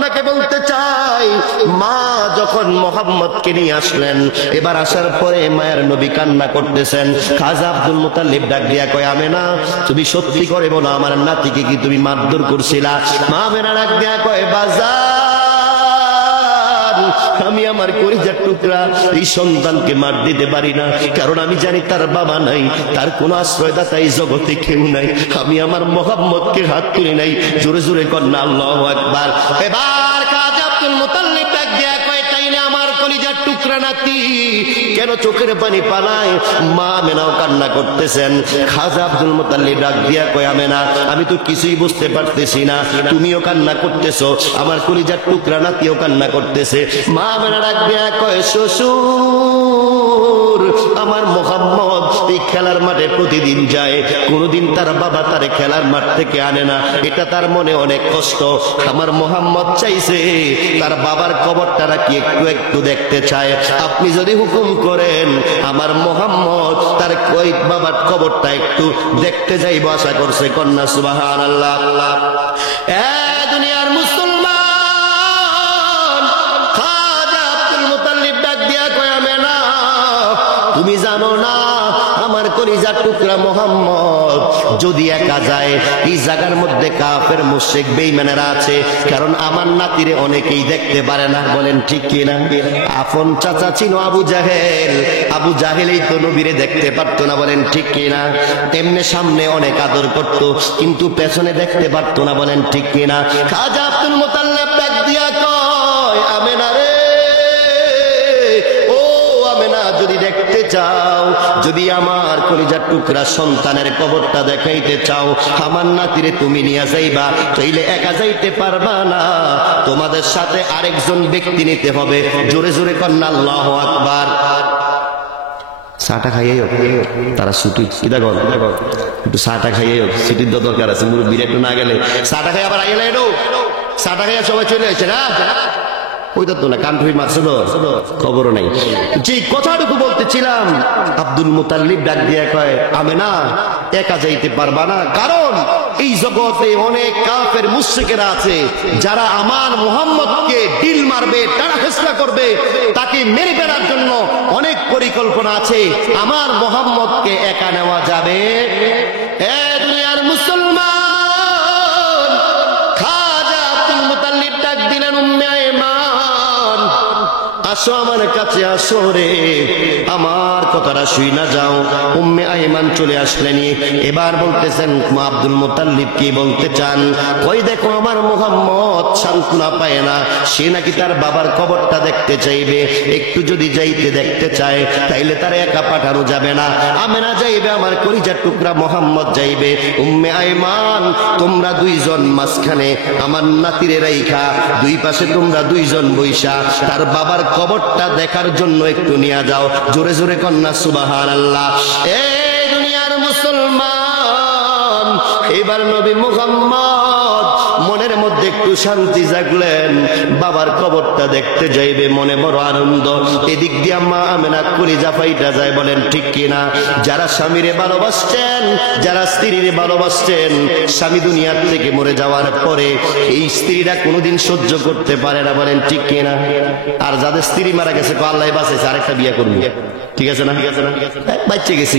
আপনাকে বলতে চাই, মা যখন মুহাম্মদকে নিয়ে আসলেন, এবার আসার পরে মায়ের নবী কান্না করতেছেন। খাজা আব্দুল মুতাল্লিব ডাক দিয়া কয়, আমেনা তুমি সত্যি করে বলো আমার নাতিকে কি তুমি মারধর করছিলা? মা আমেনা ডাক দিয়া কয়, বাজার আমি আমার কলিজার টুকরা এই সন্তানকে মার দিতে পারি না, কারণ আমি জানি তার বাবা নাই, তার কোনো আশ্রয়দাতা এই জগতে কেউ নাই। আমি আমার মুহাম্মদকে হাত তুলি নাই। জোরে জোরে কন্যা আল্লাহু আকবার। এবার খাজা আব্দুল মুতাল্লিব ডাক দিয়া কয়, তাইলে আমার কলিজার টুকরা নাতি কেন চোখের পানি পালায়? মা আমেনাও কান্না করতেছেন। খাজা আব্দুল মুতাল্লিব ডাক দিয়া কয়, আমেনা আমি তো কিছুই বুঝতে পারতেছি না, তুমিও কান্না করতেছো, আমার কলিজার টুকরা নাতিও কান্না করতেছে। মা আমেনা ডাক দিয়া কয়, শ্বশুর আমার মুহাম্মদ এই খেলার মাঠে প্রতিদিন যায়, কোনদিন তার বাবা তারে খেলার মাঠ থেকে আনে না, এটা তার মনে অনেক কষ্ট। আমার মুহাম্মদ চাইছে তার বাবার কবরটা নাকি একটু একটু দেখতে চায়। আপনি যদি হুকুম করেন আমার মুহাম্মদ তার কই বাবার কবরটা একটু দেখতে যাইব আশা করছে। কন্যা সুবহানাল্লাহ। দুনিয়ার মুসলমান, খাজা আব্দুল মুতাল্লিব ডাক দিয়া কয়, আমেনা তুমি জানো না আমার কলিজার টুকরা মুহাম্মদ যদি একা যায় এই জায়গার মধ্যে কাফের মুশরিক বেঈমানেরা আছে, কারণ আমার নাতিরে অনেকেই দেখতে পারে না। বলেন ঠিক কি না? আপন চাচা ছিল আবু জাহেল, আবু জাহেলই তো নবীরে দেখতে পারতো না। বলেন ঠিক কি না? তেমনি সামনে অনেক আদর করত, কিন্তু পেছনে দেখতে পারতো না। বলেন ঠিক কি না? খাজা আব্দুল মুতাল্লিব ডাক দিয়া কয়, আমেনা রে, যদি দেখতে চাও, যদি আমার কলিজার টুকরা সন্তানের কবরটা দেখাইতে চাও, আমার নাতিরে তুমি নিয়ে যাইবা, তাইলে একা যাইতে পারবা না, তোমাদের সাথে আরেকজন ব্যক্তি নিতে হবে। জোরে জোরে কন্যা আল্লাহু আকবার। চাটা খাইয়ে হোক তারা ছুটি একটু চাটা খাইয়ে হোক, ছুটির দরকার আছে, মুরব্বীরা একটু না গেলে চাটা খাই আবার আইলে এলো চাটা খাইয়া সবাই চলে আসছে না, ওইটা তো না কান্ট্রি মারছে তো খবরও নাই। যে কথাটুকু বলতেছিলাম, আব্দুল মুতাল্লিব ডাক দিয়া কয়, আমেনা একা যাইতে পারবা না, কারণ এই জগতে অনেক কাফের মুশরিকেরা আছে যারা আমার মুহাম্মদকে ডিল মারবে, টানা হেসরা করবে, তাকে মেরে ফেলার জন্য অনেক পরিকল্পনা আছে। আমার মুহাম্মদকে একা নেওয়া যাবে? এ দুনিয়ার মুসলমান, খাজা আব্দুল মুতাল্লিব ডাক দিলেন, উম্মে আয়মান আসো আমার কাছে, আসো রে, আমার কথাটা শুই না যাও। উম্মে আয়মান চলে আসলেন। এবার বলতেছেন, আব্দুল মুতাল্লিব কি বলতে চান? কই দেখো আমার মুহাম্মদ সান্ত্বনা পায় না, সে নাকি তার বাবার কবরটা দেখতে চাইবে, একটু যদি যাইতে দেখতে চায় তাইলে তার একা পাঠানো যাবে না, আমেনা যাইবে, আমার কলিজার টুকরা মুহাম্মদ যাইবে। উম্মে আয়মান তোমরা দুইজন মাঝখানে আমার নাতিরে রাইখা, দুই পাশে তোমরা দুইজন বৈশা তার বাবার কবরটা দেখার জন্য একটু নিয়ে যাও। জোরে জোরে কন্যা সুবহানাল্লাহ। এই দুনিয়ার মুসলমান, এবার নবী মুহাম্মদ মনের মধ্যে একটু শান্তি জাগলেন, বাবার কবরটা দেখতে যাইবে, মনে বড় আনন্দ। এদিক দিয়ে মা আমেনা কলিজা ফাইটা যায়। বলেন ঠিক কিনা? যারা স্বামীরে ভালোবাসতেন, যারা স্ত্রীরে ভালোবাসতেন, স্বামী দুনিয়ার থেকে মরে যাওয়ার পরে এই স্ত্রীরা কোনোদিন সহ্য করতে পারে না। বলেন ঠিক কিনা? আর যাদের স্ত্রী মারা গেছে, আল্লাহ বাঁচাইছে, আরেকটা বিয়ে করবি, ঠিক আছে না? বাচ্চা গেছি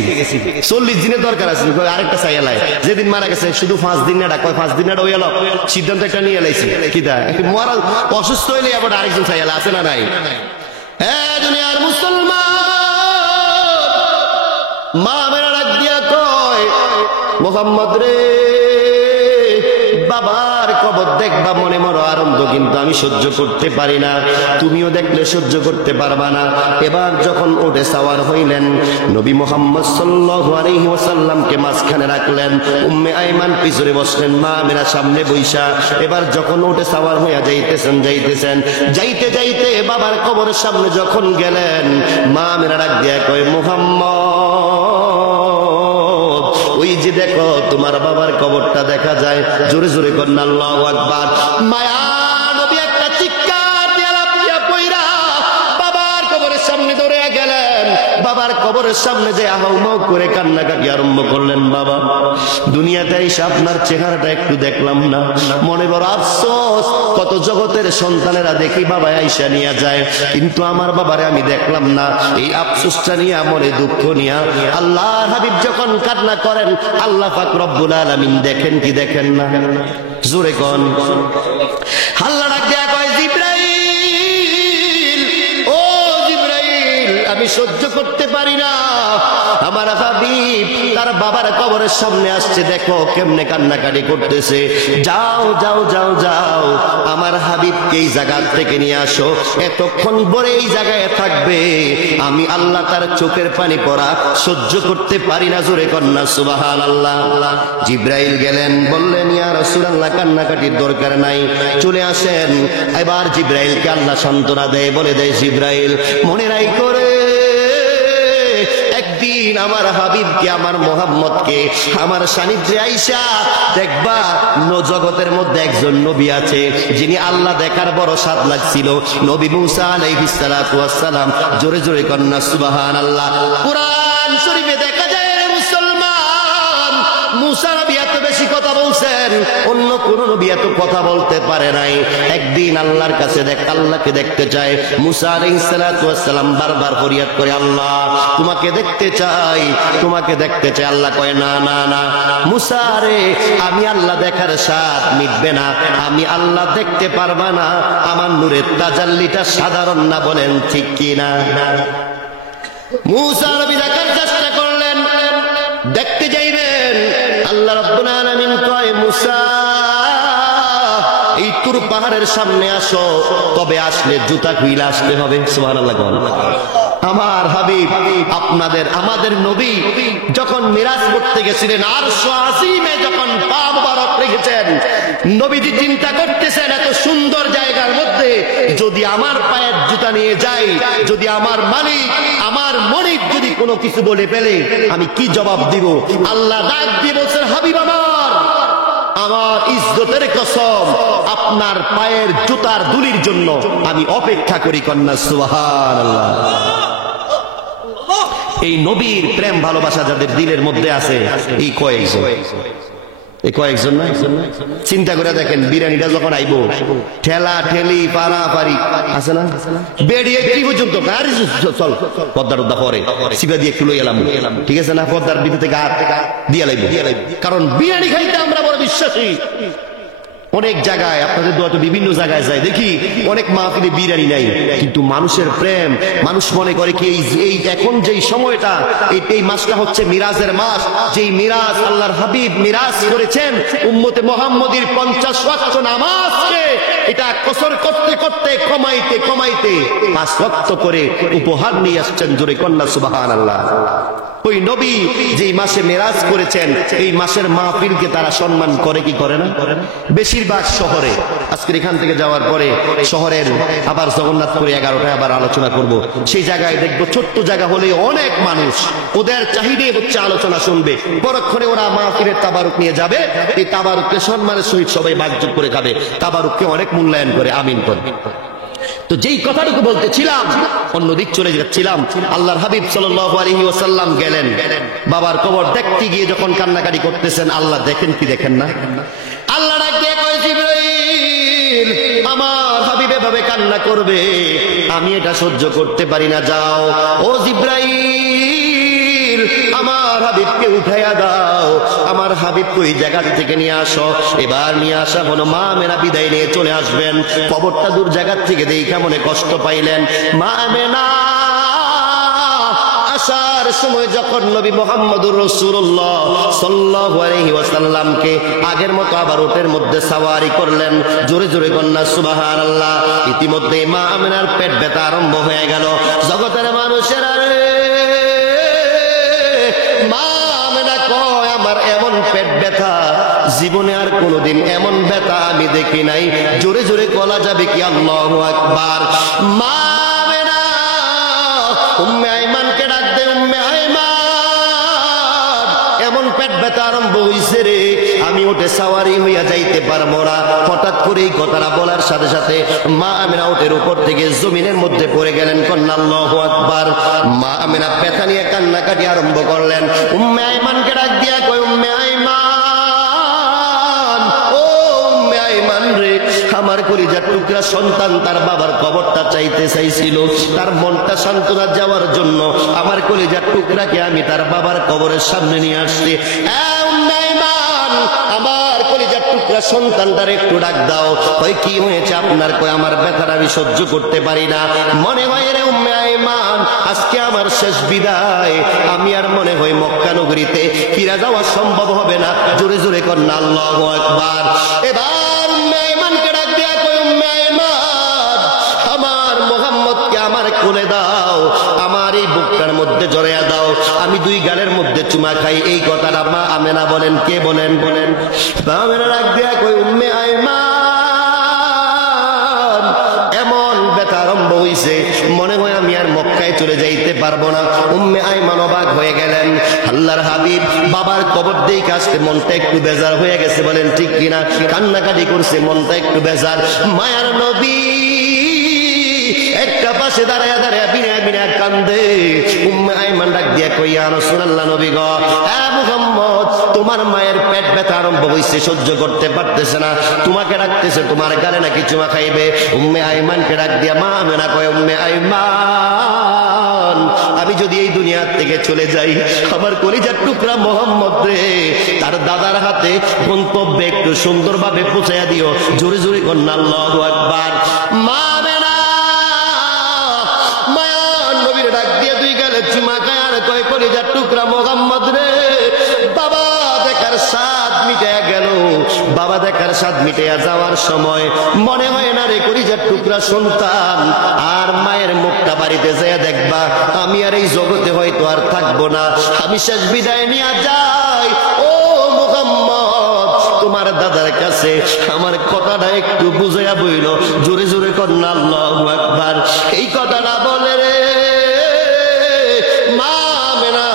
40 দিনের দরকার আছে, আরেকটা চাইলাই। যেদিন মারা গেছে শুধু 5 দিন না, কয় 5 দিন না ওই এলো, সিদ্ধান্ত একটা নিয়ে এলাইছি। কি দা মরা অসুস্থ হইলে আবার আরেকজন চাইলা আছে না নাই? হ্যাঁ দুনিয়ার মুসলমান, মা মেরা ডাক দিয়া কয়, মুহাম্মদ রে, বাবার কবর দেখবা, মনে মনে আনন্দ, কিন্তু আমি সহ্য করতে পারি না, তুমিও দেখলে সহ্য করতে পারবা না। এবার যখন ওঠে সাওয়ার হইলেন, নবী মুহাম্মদ সাল্লাল্লাহু আলাইহি ওয়াসাল্লামকে মাঝখানে রাখলেন, উম্মে আয়মান পিছনে বসলেন, মা মেরা সামনে বৈশা। এবার যখন ওঠে সাওয়ার হইয়া যাইতেছেন যাইতে যাইতে বাবার কবরের সামনে যখন গেলেন, মা মেরা ডাক দিয়া কয়, মুহাম্মদ ওই যে দেখো তোমার বাবার কবরটা দেখা যায়। জোরে জোরে করেন আল্লাহু আকবার। মায়া নবী একটা চিৎকার দিয়া লাফিয়া পইরা বাবার কবরের সামনে দৌড়ে গেলেন। বাবার কবরের সামনে যে আহাউমাউ করে কান্নাকাটি আরম্ভ করলেন, বাবা দুনিয়াতে এসে আপনার চেহারাটা একটু দেখলাম না, মনে বড় আফসোস, কত জগতের সন্তানেরা দেখি বাবা আইসা নিয়ে যায়, কিন্তু আমার বাবারে আমি দেখলাম না। এই আফসোসটা নিয়ে মনে দুঃখ নিয়ে আল্লাহর হাবিব যখন কান্না করেন, আল্লাহ পাক রব্বুল আলামিন দেখেন কি দেখেন না? জোরে কোন আল্লাহ ডাক দেয়া কয়, জিবরাইল, ও জিবরাইল, আমি সহ্য করতে পারি না, আমার হাবিব তার বাবার কবরের সামনে আসছে, দেখো কেমনে কান্নাকাটি করতেছে, যাও যাও যাও যাও, আমার হাবিবকে এই জায়গা থেকে নিয়ে আসো, এতক্ষণ পরে এই জায়গায় থাকবে, আমি আল্লাহ তার চোখের পানি পড়া সহ্য করতে পারি না। জোরে কন্যা সুবহানাল্লাহ। জিবরাইল গেলেন, বললেন ইয়া রাসূলুল্লাহ কান্নাকাটির দরকার নাই, চলে আসেন। এবার জিবরাইলকে আল্লাহ সান্ত্বনা দেয়, বলে দেয়, জিবরাইল মনে নাই করে একদিন আমার হাবিবকে, আমার মুহাম্মদকে আমার সান্নিধ্যে আইসা দেখবা, জগতের মধ্যে একজন নবী আছে যিনি আল্লাহ দেখার বড় স্বাদ লাগছিল, নবী মুসা আলাইহিস সালাতু ওয়াস সালাম। জোরে জোরে কন্যা সুবহানাল্লাহ। কুরআন শরীফে দেখা যায় মুসলমান, মুসা নবী এত বেশি কথা বলছেন, অন্য কোন নবী এত কথা বলতে পারে নাই। একদিন আল্লাহর কাছে আল্লাহকে দেখতে চায়, মুসা আলাইহিস সালাতু ওয়াস সালাম বারবার ফরিয়াদ করে, আল্লাহ তোমাকে দেখতে চাই, তোমাকে দেখতে চাই। আল্লাহ কয়, না না না মুসা রে, আমি আল্লাহ দেখার স্বাদ মিটবে না, আমি আল্লাহ দেখতে পারবা না, আমার নূরের তাজাল্লিটা সাধারণ না, বলেন ঠিক কি না? মুসা নবী দেখার চেষ্টা করলেন, দেখতে যাইবেন, আল্লাহ রাব্বুল আলামিন কয়, মুসা এই তুর পাহাড়ের সামনে আসো, তবে আসলে জুতা খুইলা আসতে হবে। সুবহানাল্লাহ। আমার হাবিব আপনাদের আমাদের নবী যখন মিরাজ করতে গেছিলেন, আরশ আজিমে যখন পা মুবারক রেখেছেন, নবীজি চিন্তা করতেছেন, এত সুন্দর জায়গার মধ্যে যদি আমার পায়ের জুতা নিয়ে যাই, যদি আমার মালিক আমার মনিব যদি কোনো কিছু বলে ফেলে, আমি কি জবাব দিব? আল্লাহ ডাক দিয়ে বলছেন, হাবিব আমার, আমার ইজ্জতের কসম, আপনার পায়ের জুতার দুলির জন্য আমি অপেক্ষা করি। কন্যা সুবহানাল্লাহ। এই নবীর প্রেম ভালোবাসা যাদের দিলের মধ্যে আছে, এই কয়েকজন না, চিন্তা করে দেখেন, বিরিয়ানিটা যখন আইবো, ঠেলা ঠেলি পারাপারি আছে না, বেরিয়ে কি পর্যন্ত চল পদ্মার উদ্দা পরে সিবা দিয়ে একটু লই এলাম, ঠিক আছে না, পদ্মার ভিতর থেকে হাত দিয়ে লাইব, কারণ বিরিয়ানি খাইতে আমরা বড় বিশ্বাসী। অনেক জায়গায় আপনাদের দোয়া তো বিভিন্ন জায়গায় যায়, দেখি অনেক মাহফিলে বিরিয়ানি নাই, কিন্তু মানুষের প্রেম, মানুষ মনে করে কি এই এখন যেই সময়টা, এই মাসটা হচ্ছে মিরাজের মাস, যেই মিরাজ আল্লাহর হাবিব মিরাজ করেছেন, উম্মতে মুহাম্মদীর 50 ওয়াক্ত নামাজকে এটা কসর করতে করতে কমাইতে কমাইতে 5 ওয়াক্ত করে উপহার নিয়ে আসছেন। জোরে কন্যা সুবহানাল্লাহ। ওই নবী যেই মাসে মেরাজ করেছেন, এই মাসের মাহফিলকে তারা সম্মান করে কি করে না? বেশিরভাগ শহরে, আজকে এখান থেকে যাওয়ার পরে শহরের আবার জগন্নাথপুরে 11টায় আবার আলোচনা করব, সেই জায়গায় দেখবো ছোট্ট জায়গা হলে অনেক মানুষ, ওদের চাহিদাই হচ্ছে আলোচনা শুনবে, পরক্ষণে ওরা মাহফিলের তাবারুক নিয়ে যাবে, এই তাবারুককে সম্মানের সহিত সবাই ভাগযোগ করে খাবে, তাবারুককে অনেক মূল্যায়ন করে, আমিন করে। তো যেই কথাটুকু বলতেছিলাম, অন্যদিক চলে যাচ্ছিলাম, আল্লাহর হাবিব সাল্লাল্লাহু আলাইহি ওয়াসাল্লাম গেলেন, বাবার কবর দেখতে গিয়ে যখন কান্নাকাটি করতেছেন, আল্লাহ দেখেন কি দেখেন না? আল্লাহ ডাক দিয়ে কয়, জিবরাইল আমার হাবিব এভাবে কান্না করবে, আমি এটা সহ্য করতে পারি না, যাও ও জিবরাইল আমার হাবিবকে উঠাইয়া দাও, আমার হাবিবকে ওই জায়গা থেকে নিয়ে আসো। এবার নিয়ে আসা হলো, মা মেনা বিদায় নিয়ে চলে আসবেন, কবরটা দূর জায়গা থেকে দেখে মনে কষ্ট পাইলেন, মা মেনা আসার সময় যখন নবী মুহাম্মদুর রাসূলুল্লাহ সাল্লাল্লাহু আলাইহি ওয়াসাল্লামকে আগের মতো আবার ওটের মধ্যে সাওয়ারি করলেন। জোরে জোরে কন্যা সুবহানাল্লাহ। ইতিমধ্যে মা আমিনার পেট ব্যথা আরম্ভ হয়ে গেল। জগতের মানুষেরা মা আমিনা কয়, আমার এমন পেট ব্যথা জীবনে আর কোনোদিন এমন ব্যথা আমি দেখি নাই। জোরে জোরে বলা যাবে কি আল্লাহু আকবার। মা আমিনা উম্মে আইমানকে ডাক দে, উম্মে আইমান এমন পেট ব্যথা আরম্ভ হইছে রে, আমি আমি উঠে সাওয়ারি হইয়া যাইতে পারবো না। হঠাৎ করে এই কথাটা বলার সাথে সাথে মা আমিনা উটের উপর থেকে জমিনের মধ্যে পড়ে গেলেন। কন্যা আল্লাহু আকবার। মা আমিনা ব্যথা নিয়ে কান্নাকাটি আরম্ভ করলেন। উম্মে আইমানকে ডাক দিয়া কয়, উম্মে আইমান, ও উম্মে আইমান রে, আমার কলিজার টুকরা সন্তান তার বাবার কবরটা চাইতে চাইছিল। তার মনটা সান্ত্বনা যাওয়ার জন্য আমার কলিজার টুকরাকে আমি তার বাবার কবরের সামনে নিয়ে আসছি। আমার কলিজার টুকরা সন্তানটার একটু ডাক দাও। কই কি হয়েছে আপনার? কই আমার ব্যথাটা আমি সহ্য করতে পারি না। মনে হয় রে উম্মে আইমান, আজকে আমার শেষ বিদায়। আমি আর মনে হয় মক্কা নগরীতে ফিরে যাওয়া সম্ভব হবে না। জোরে জোরে কন্যা আল্লাহু আকবার। এবার উম্মে আইমানকে ডাক দিয়া কই, উম্মে আইমান, আমার মুহাম্মদকে আমার কোলে দাও, আমার এই বুকটার মধ্যে জড়াইয়া দাও, আমি দুই গালের মধ্যে চুমা খাই। এই কথাটা মা আমেনা বলেন। কে বলেন? বলেন মা আমেনা ডাক দিয়া কই, উম্মে আইমান, এমন ব্যথা আরম্ভ হইছে, মনে হয় আমি আর মক্কায় চলে যাইতে পারবো না। উম্মে আইমান অবাক হয়ে গেলেন। আল্লাহর হাবিব বাবার কবর দিয়ে কাছে মনটা একটু বেজার হয়ে গেছে, বলেন ঠিক কিনা? কান্নাকাটি করছে, মনটা একটু বেজার। মায়ার নবী একটা পাশে দাঁড়ায় দাঁড়ায় বিনা বিনা কান্দে। উম্মে আইমান ডাক দিয়া কই, ইয়া রাসূলুল্লাহ, নবী গো, হ্যাঁ মুহাম্মদ, তোমার মায়ের পেট ব্যথা আরম্ভ হইছে, সহ্য করতে পারতেছে না, তোমাকে ডাকতেছে, তোমার গালে নাকি চুমা খাইবে। উম্মে আইমানকে ডাক দিয়া মা আমেনা কয়, উম্মে আইমান, আমি যদি এই দুনিয়া থেকে চলে যাই, আমার কলিজার টুকরা মোহাম্মদ রে তার দাদার হাতে গন্তব্যে একটু সুন্দরভাবে পৌঁছাইয়া দিও। জোরে জোরে কন্যা আল্লাহু আকবার। মা আমেনা মায়ার নবীর ডাক দিয়ে দুই গালে চুমা খায় আর কয়, কলিজার টুকরা মোহাম্মদ রে, বাবা দেখার স্বাদ মিটে গেল। বাবা দেখার স্বাদ মিটে যাওয়ার সময় মনে হয় না রে কলিজার টুকরা সন্তান, আর মায়ের মুখটা বাড়িতে যেয়ে দেখবা আমি আর এই জগতে হয়তো আর থাকবো না, আমি শেষ বিদায় নিয়ে যাই। ও মুহাম্মদ, তোমার দাদার কাছে আমার কথাটা একটু বুঝাইয়া বইল। জোরে জোরে কন্যা আল্লাহু আকবার। এই কথাটা বলে রে মা আমেনা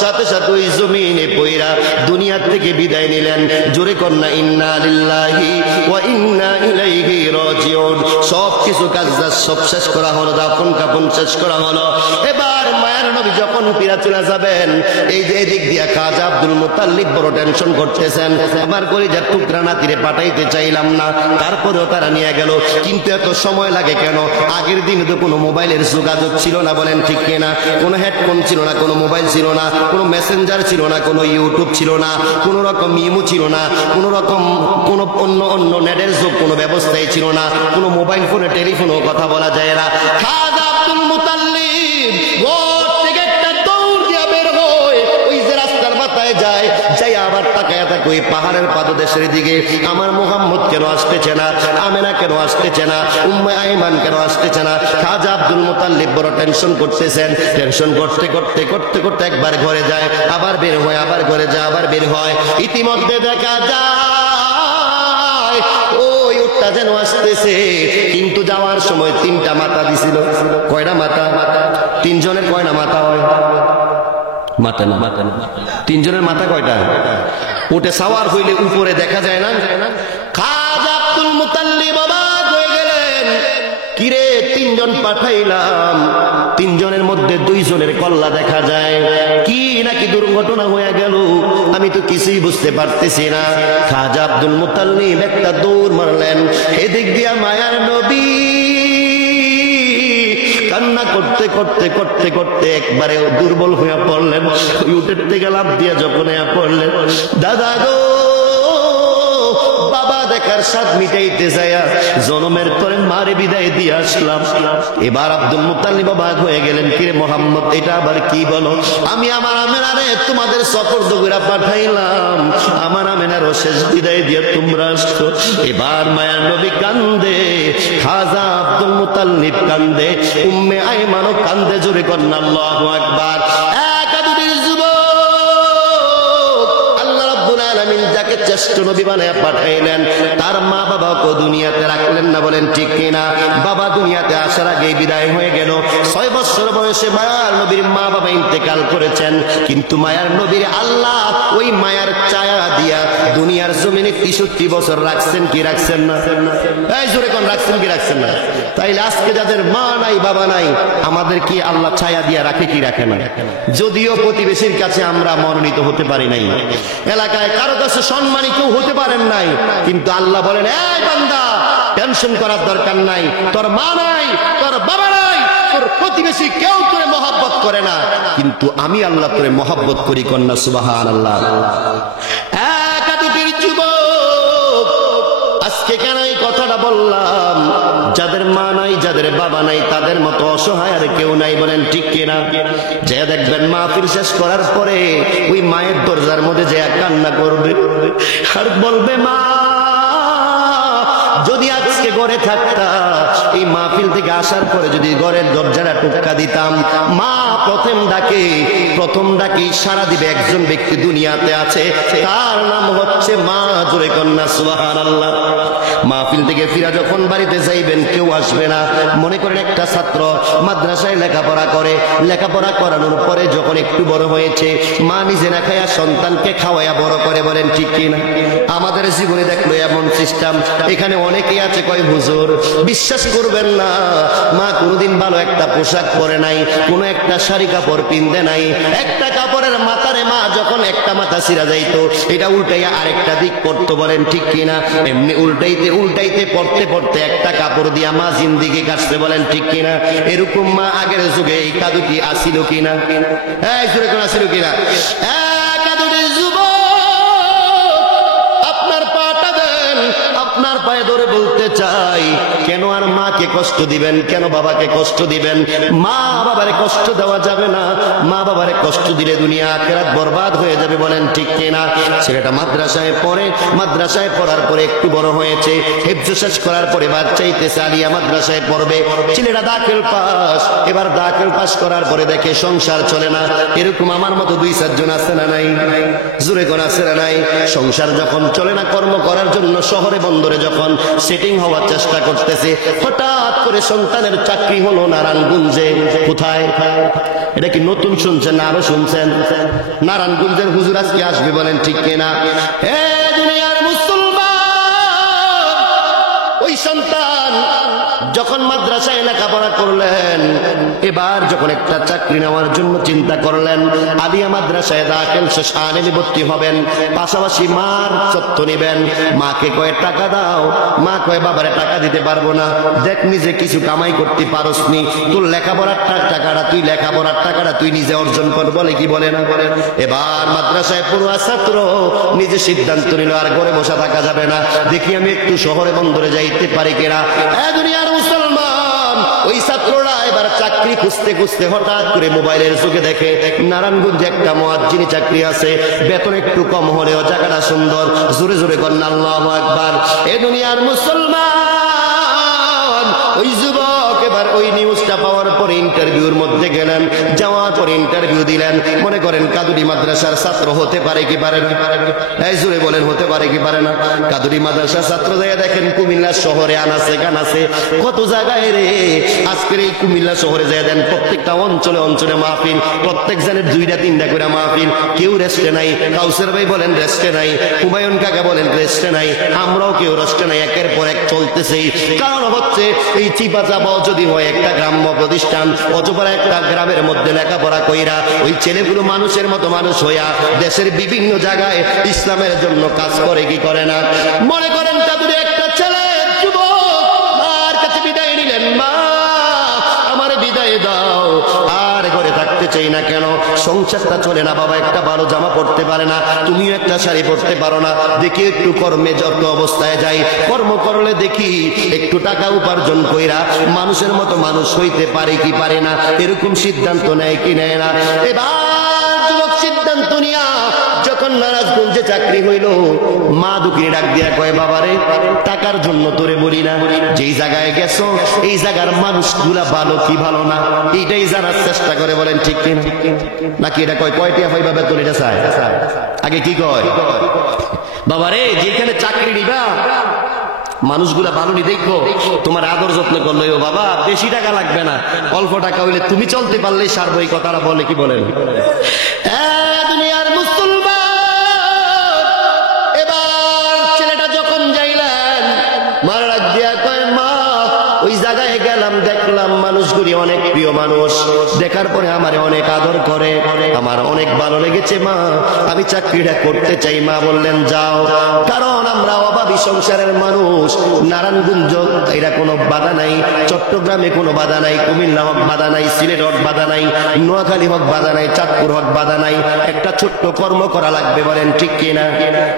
সাথে সাথে ওই জমিনে পইরা দুনিয়া থেকে বিদায় নিলেন। জোরে কন্যা ইন্না লিল্লাহি ওয়া ইন্না ইলাইহি রাজিউন। সব কিছু কাজ সব শেষ করা হলো, দাফন কাফন শেষ করা হলো। এবার মায়ের নবী যখন ফিরে চলে যাবেন, এই যে এদিক দিয়া খাজা আব্দুল মুতাল্লিব বড় টেনশন করতেছেন, আমার কলিজার টুকরা নাতিরে পাঠাইতে চাইলাম না, তারপরেও তারা নিয়ে গেল। কিন্তু এত সময় লাগে কেন? আগের দিনে তো কোনো মোবাইলের যোগাযোগ ছিল না, বলেন ঠিক কিনা? কোনো হেডফোন ছিল না, কোনো মোবাইল ছিল না, কোনো মেসেঞ্জার ছিল না, কোনো ইউটিউব ছিল না, কোনো রকম ইমো ছিল না, কোনো রকম কোনো অন্য নেটের যোগ কোনো ব্যবস্থাই ছিল না, কোনো মোবাইল ফোনে টেলিফোনেও কথা বলা যায় না। খাজা আব্দুল মুতাল্লিব ঘর থেকে একটা দৌড় দিয়া বের হয়, ওই যে রাস্তার মাথায় যায়, যাই আবার তাকায় থাকে ওই পাহাড়ের পাদদেশের দিকে, আমার মুহাম্মদ কেন আসতেছে না, আমেনা কেন আসতেছে না, উম্মে আইমান কেন আসতেছে না। খাজা আব্দুল মুতাল্লিব বড় টেনশন করতেছেন। টেনশন করতে করতে করতে করতে একবার ঘরে যায়, আবার বের হয়, আবার ঘরে যায়, আবার বের হয়। ইতিমধ্যে দেখা যায় ওই উটটা যেন আসতেছে, কিন্তু যাওয়ার সময় তিনটা মাথা দিছিল। কয়টা মাথা? তিনজনের কয়টা মাথা হয়? মাথা না, মাথা না, তিনজনের মাথা কয়টা? উঠে সাওয়ার হইলে উপরে দেখা যায় না। খাজা আব্দুল মুতাল্লিব অবাক হয়ে গেলেন, কিরে তিনজন পাঠাইলাম, তিনজনের মধ্যে দুইজনের কল্লা দেখা যায়, কি নাকি দুর্ঘটনা হয়ে গেল, আমি তো কিছুই বুঝতে পারতেছি না। খাজা আব্দুল মুতাল্লিব একটা দৌড় মারলেন, এদিক দিয়া মায়ার নবী কান্না করতে করতে করতে করতে একবারে দুর্বল হয়ে পড়লেন। উঠের থেকে লাফ দিয়া যখন পড়লেন, দাদা গো, বাবা দেখার স্বাদ মিটাইতে যায়া জনমের তরে মারে বিদায় দিয়ে আসলাম। এবার আব্দুল মুতাল্লিব অবাক হয়ে গেলেন, কিরে মোহাম্মদ, এটা আবার কি বলো? আমি আমার আমেনারে তোমাদের সফর দগুরা পাঠাইলাম, আমার আমেনারও শেষ বিদায় দিয়ে তোমরা আসছো। এবার মায়ার নবী কান্দে, খাজা আব্দুল মুতাল্লিব কান্দে, উম্মে আইমানও কান্দে। জোরে কন্যা আল্লাহু আকবার। একাদুরের যুবক আল্লাহ রাব্বুল আলামিন যাকে শ্রেষ্ঠ নবী বানায়া পাঠাইলেন, তার মা বাবাকে দুনিয়াতে রাখলেন না, বলেন ঠিক কিনা? বাবা দুনিয়াতে আসার আগেই বিদায় হয়ে গেল। 6 বছর বয়সে মায়ার নবীর মা বাবা ইন্তেকাল করেছেন, কিন্তু মায়ার নবীর আল্লাহ ওই মায়ার ছায়া দিয়া দুনিয়ার জমিনে 63 বছর রাখছেন কি রাখছেন না? এই জোরে কোন রাখছেন কি রাখছেন না? তাইলে আজকে যাদের মা নাই বাবা নাই, আমাদের কি আল্লাহ ছায়া দিয়া রাখে কি রাখে না? যদিও প্রতিবেশীর কাছে আমরা মনোনীত হতে পারি নাই, এলাকায় কারো কাছে সম্মানী কেউ হতে পারেন নাই, কিন্তু আল্লাহ বলেন, এই বান্দা টেনশন করার দরকার নাই, তোর মা নাই, তোর বাবা নাই, তোর প্রতিবেশী কেউ তোরে মহব্বত করে না, কিন্তু আমি আল্লাহ তোরে মহব্বত করি। কন্যা সুবহানাল্লাহ। একাদুটির যুবক, আজকে কেন এই কথাটা বললাম? যাদের মা নাই, যাদের বাবা নাই, তাদের মতো অসহায় আর কেউ নাই, বলেন ঠিক কিনা? যে দেখবেন মাহফিল শেষ করার পরে ওই মায়ের দরজার মধ্যে যে কান্না করবে আর বলবে, মা যদি আজকে ঘরে থাকতা, এই মাহফিল থেকে আসার পরে যদি ঘরের দরজাটা টোকা দিতাম, মা প্রথম ডাকে সারা দিবে একজন ব্যক্তি দুনিয়াতে আছে, তার নাম হচ্ছে মা। জোরে কন্যা সুবহানাল্লাহ। মাহফিল থেকে ফিরা যখন বাড়িতে যাইবেন, কেউ আসবে না। মনে করেন একটা ছাত্র মাদ্রাসায় লেখাপড়া করে, লেখাপড়া করানোর পরে যখন একটু বড় হয়েছে, মা নিজে না খাইয়া সন্তানকে খাওয়াইয়া বড় করে, বলেন ঠিক কিনা? আমাদের জীবনে দেখলো এমন সিস্টেম। এখানে অনেকেই আছে কয়, হুজুর বিশ্বাস করবেন না, মা কোনোদিন ভালো একটা পোশাক পরে নাই, কোন একটা শাড়ি কাপড় পিনতে নাই, একটা কাপড়ের মাথারে মা যখন একটা মাথা ছিঁড়া যাইতো, এটা উল্টাইয়া আরেকটা দিক পড়তো, বলেন ঠিক কিনা? এমনি উল্টাইতে পড়তে একটা কাপড় দিয়া মা জিন্দিগি কাটছে, বলেন ঠিক কিনা? এরকম মা আগের যুগে এই কাদুটি আসিল কিনা? এই জোরে কোন আসিল কিনা? কাদুটি যুবক, আপনার পাটা দেন, আপনার পায়ে ধরে বলতে চাই, কেন আর মাকে কষ্ট দিবেন? কেন বাবাকে কষ্ট দিবেন? মা বাবারে কষ্ট দেওয়া যাবে না। মা বাবারে কষ্ট দিলে দুনিয়া আখিরাত বরবাদ হয়ে যাবে, বলেন ঠিক কিনা? ছেলেটা মাদ্রাসায় পড়ে, মাদ্রাসায় পড়ার পরে একটু বড় হয়েছে, হিফজ শেষ করার পরে বাদ চাইতেছে আলিয়া মাদ্রাসায় পড়বে। ছেলেটা দাখিল পাস, এবার দাখিল পাস করার পরে দেখে সংসার চলে না। এরকম আমার মতো 2-4 জন আছে না নাই? জোরে কোন আছে না নাই? সংসার যখন চলে না, কর্ম করার জন্য শহরে বন্দরে যখন সেটিং হওয়ার চেষ্টা করতেছে, হঠাৎ করে সন্তানের চাকরি হলো নারায়ণগঞ্জে। কোথায়? এটা কি নতুন শুনছেন না আরো শুনছেন? নারায়ণগঞ্জের হুজুর আজকে আসবে, বলেন ঠিক কিনা? হে দুনিয়ার মুসলমান, ওই সন্তান যখন মাদ্রাসায় লেখাপড়া করলেন, এবার যখন একটা চাকরি নেওয়ার জন্য চিন্তা করলেন, আলিয়া মাদ্রাসায় দাখিল শেষ, আলেমে ভর্তি হবেন, পাশাপাশি মার যত্ন নেবেন। মাকে কয় টাকা দাও, মা কয় বাবারে টাকা দিতে পারবো না, দেখ নিজে কিছু কামাই করতে পারস নি, তোর লেখাপড়ার টাকাটা তুই নিজে অর্জন কর, বলে কি বলে না? এবার মাদ্রাসায় পড়ুয়া ছাত্র নিজে সিদ্ধান্ত নিল, আর ঘরে বসা থাকা যাবে না, দেখি আমি একটু শহরে বন্দরে যাইতে পারি কিনা। দুনিয়ার মুসলমান, ওই ছাত্ররা এবার চাকরি খুঁজতে খুঁজতে হঠাৎ করে মোবাইলের চোখে দেখে নারায়ণগঞ্জে একটা মুয়াজ্জিনি চাকরি আছে, বেতন একটু কম হলেও জায়গাটা সুন্দর। জোরে জোরে করেন আল্লাহু আকবার। এ দুনিয়ার মুসলমান, ওই যুবক এবার ওই নিউজটা পাওয়ার পরে ইন্টারভিউর মধ্যে গেলেন, যাওয়ার পরে ইন্টারভিউ দিলেন। মনে করেন কাদুরি মাদ্রাসার ছাত্র হতে পারে কি পারে না? এই জোরে বলেন, হতে পারে কি পারে না? কাদুরি মাদ্রাসার ছাত্র দিয়ে দেখেন কুমিল্লা শহরে আনাছে কানাছে কত জায়গায় রে। আজকের এই কুমিল্লা শহরে যায় দেন, প্রত্যেকটা অঞ্চলে অঞ্চলে মাহফিল, প্রত্যেক জনের 2-3টা করে মাহফিল, কেউ রেস্টে নাই। কাউসার ভাই বলেন রেস্টে নাই, হুমায়ুন কাকা বলেন রেস্টে নাই, আমরাও কেউ রেস্টে নাই, একের পর এক চলতেছে। কারণ হচ্ছে এই চিপা চাপাও যদি হয় একটা গ্রাম্য প্রতিষ্ঠান, অজপাড়া একটা গ্রামের মধ্যে লেখাপড়া কইরা ওই ছেলেগুলো মানুষের মতো মানুষ হইয়া দেশের বিভিন্ন জায়গায় ইসলামের জন্য কাজ করে কি করে না? মনে করেন তাদের একটা ছেলে যুবক মার কাছে বিদায় নিলেন, মা আমার বিদায় দাও, আর ঘরে থাকতে চাই না। কেন? সংসারটা চলে না, বাবা একটা ভালো জামা পড়তে পারে না, তুমিও একটা শাড়ি পড়তে পারো না, দেখি একটু কর্মে যত অবস্থায় যাই, কর্ম করলে দেখি একটু টাকা উপার্জন কইরা মানুষের মতো মানুষ হইতে পারে কি পারে না, এরকম সিদ্ধান্ত নেয় কি নেয় না? এবার যুবক সিদ্ধান্ত নিয়া যখন নারায়ণগঞ্জে চাকরি হইল, মা দুঃখিনী ডাক দিয়া কয়, বাবারে টাকার জন্য তোরে বলি না, যেই জায়গায় গেছো এই জায়গার মানুষগুলা ভালো কি ভালো না এইটাই জানার চেষ্টা করে, বলেন ঠিক কিনা? নাকি এটা কয় কয়টা হইবা বেতন এটা চায়? আগে কি কয়? বাবারে যেখানে চাকরি নিবা মানুষগুলা ভালো নি দেখো, তোমার আদর যত্ন করলো, ও বাবা বেশি টাকা লাগবে না, অল্প টাকা হইলে তুমি চলতে পারলেই সারবো, এই কথাটা বলে কি বলেন? দুনিয়ার মুসলমান, এবার ছেলেটা যখন যাইলেন মার ডাক দিয়া কয় মা ওই জায়গায় গেলাম, দেখলাম মানুষগুলি অনেক প্রিয় মানুষ, দেখার পরে আমারে অনেক আদর করে, আমার অনেক ভালো লেগেছে মা, আমি চাকরিটা করতে চাই। মা বললেন যাও, কারণ আমরা অভাবী সংসারের মানুষ, নারায়ণগঞ্জ এরা কোনো বাধা নাই, চট্টগ্রামে কোনো বাধা নাই, কুমিল্লা হক বাধা নাই, সিলেট হক বাধা নাই, নোয়াখালী হক বাধা নাই, চাঁদপুর হক বাধা নাই, একটা ছোট্ট কর্ম করা লাগবে, বলেন ঠিক কিনা?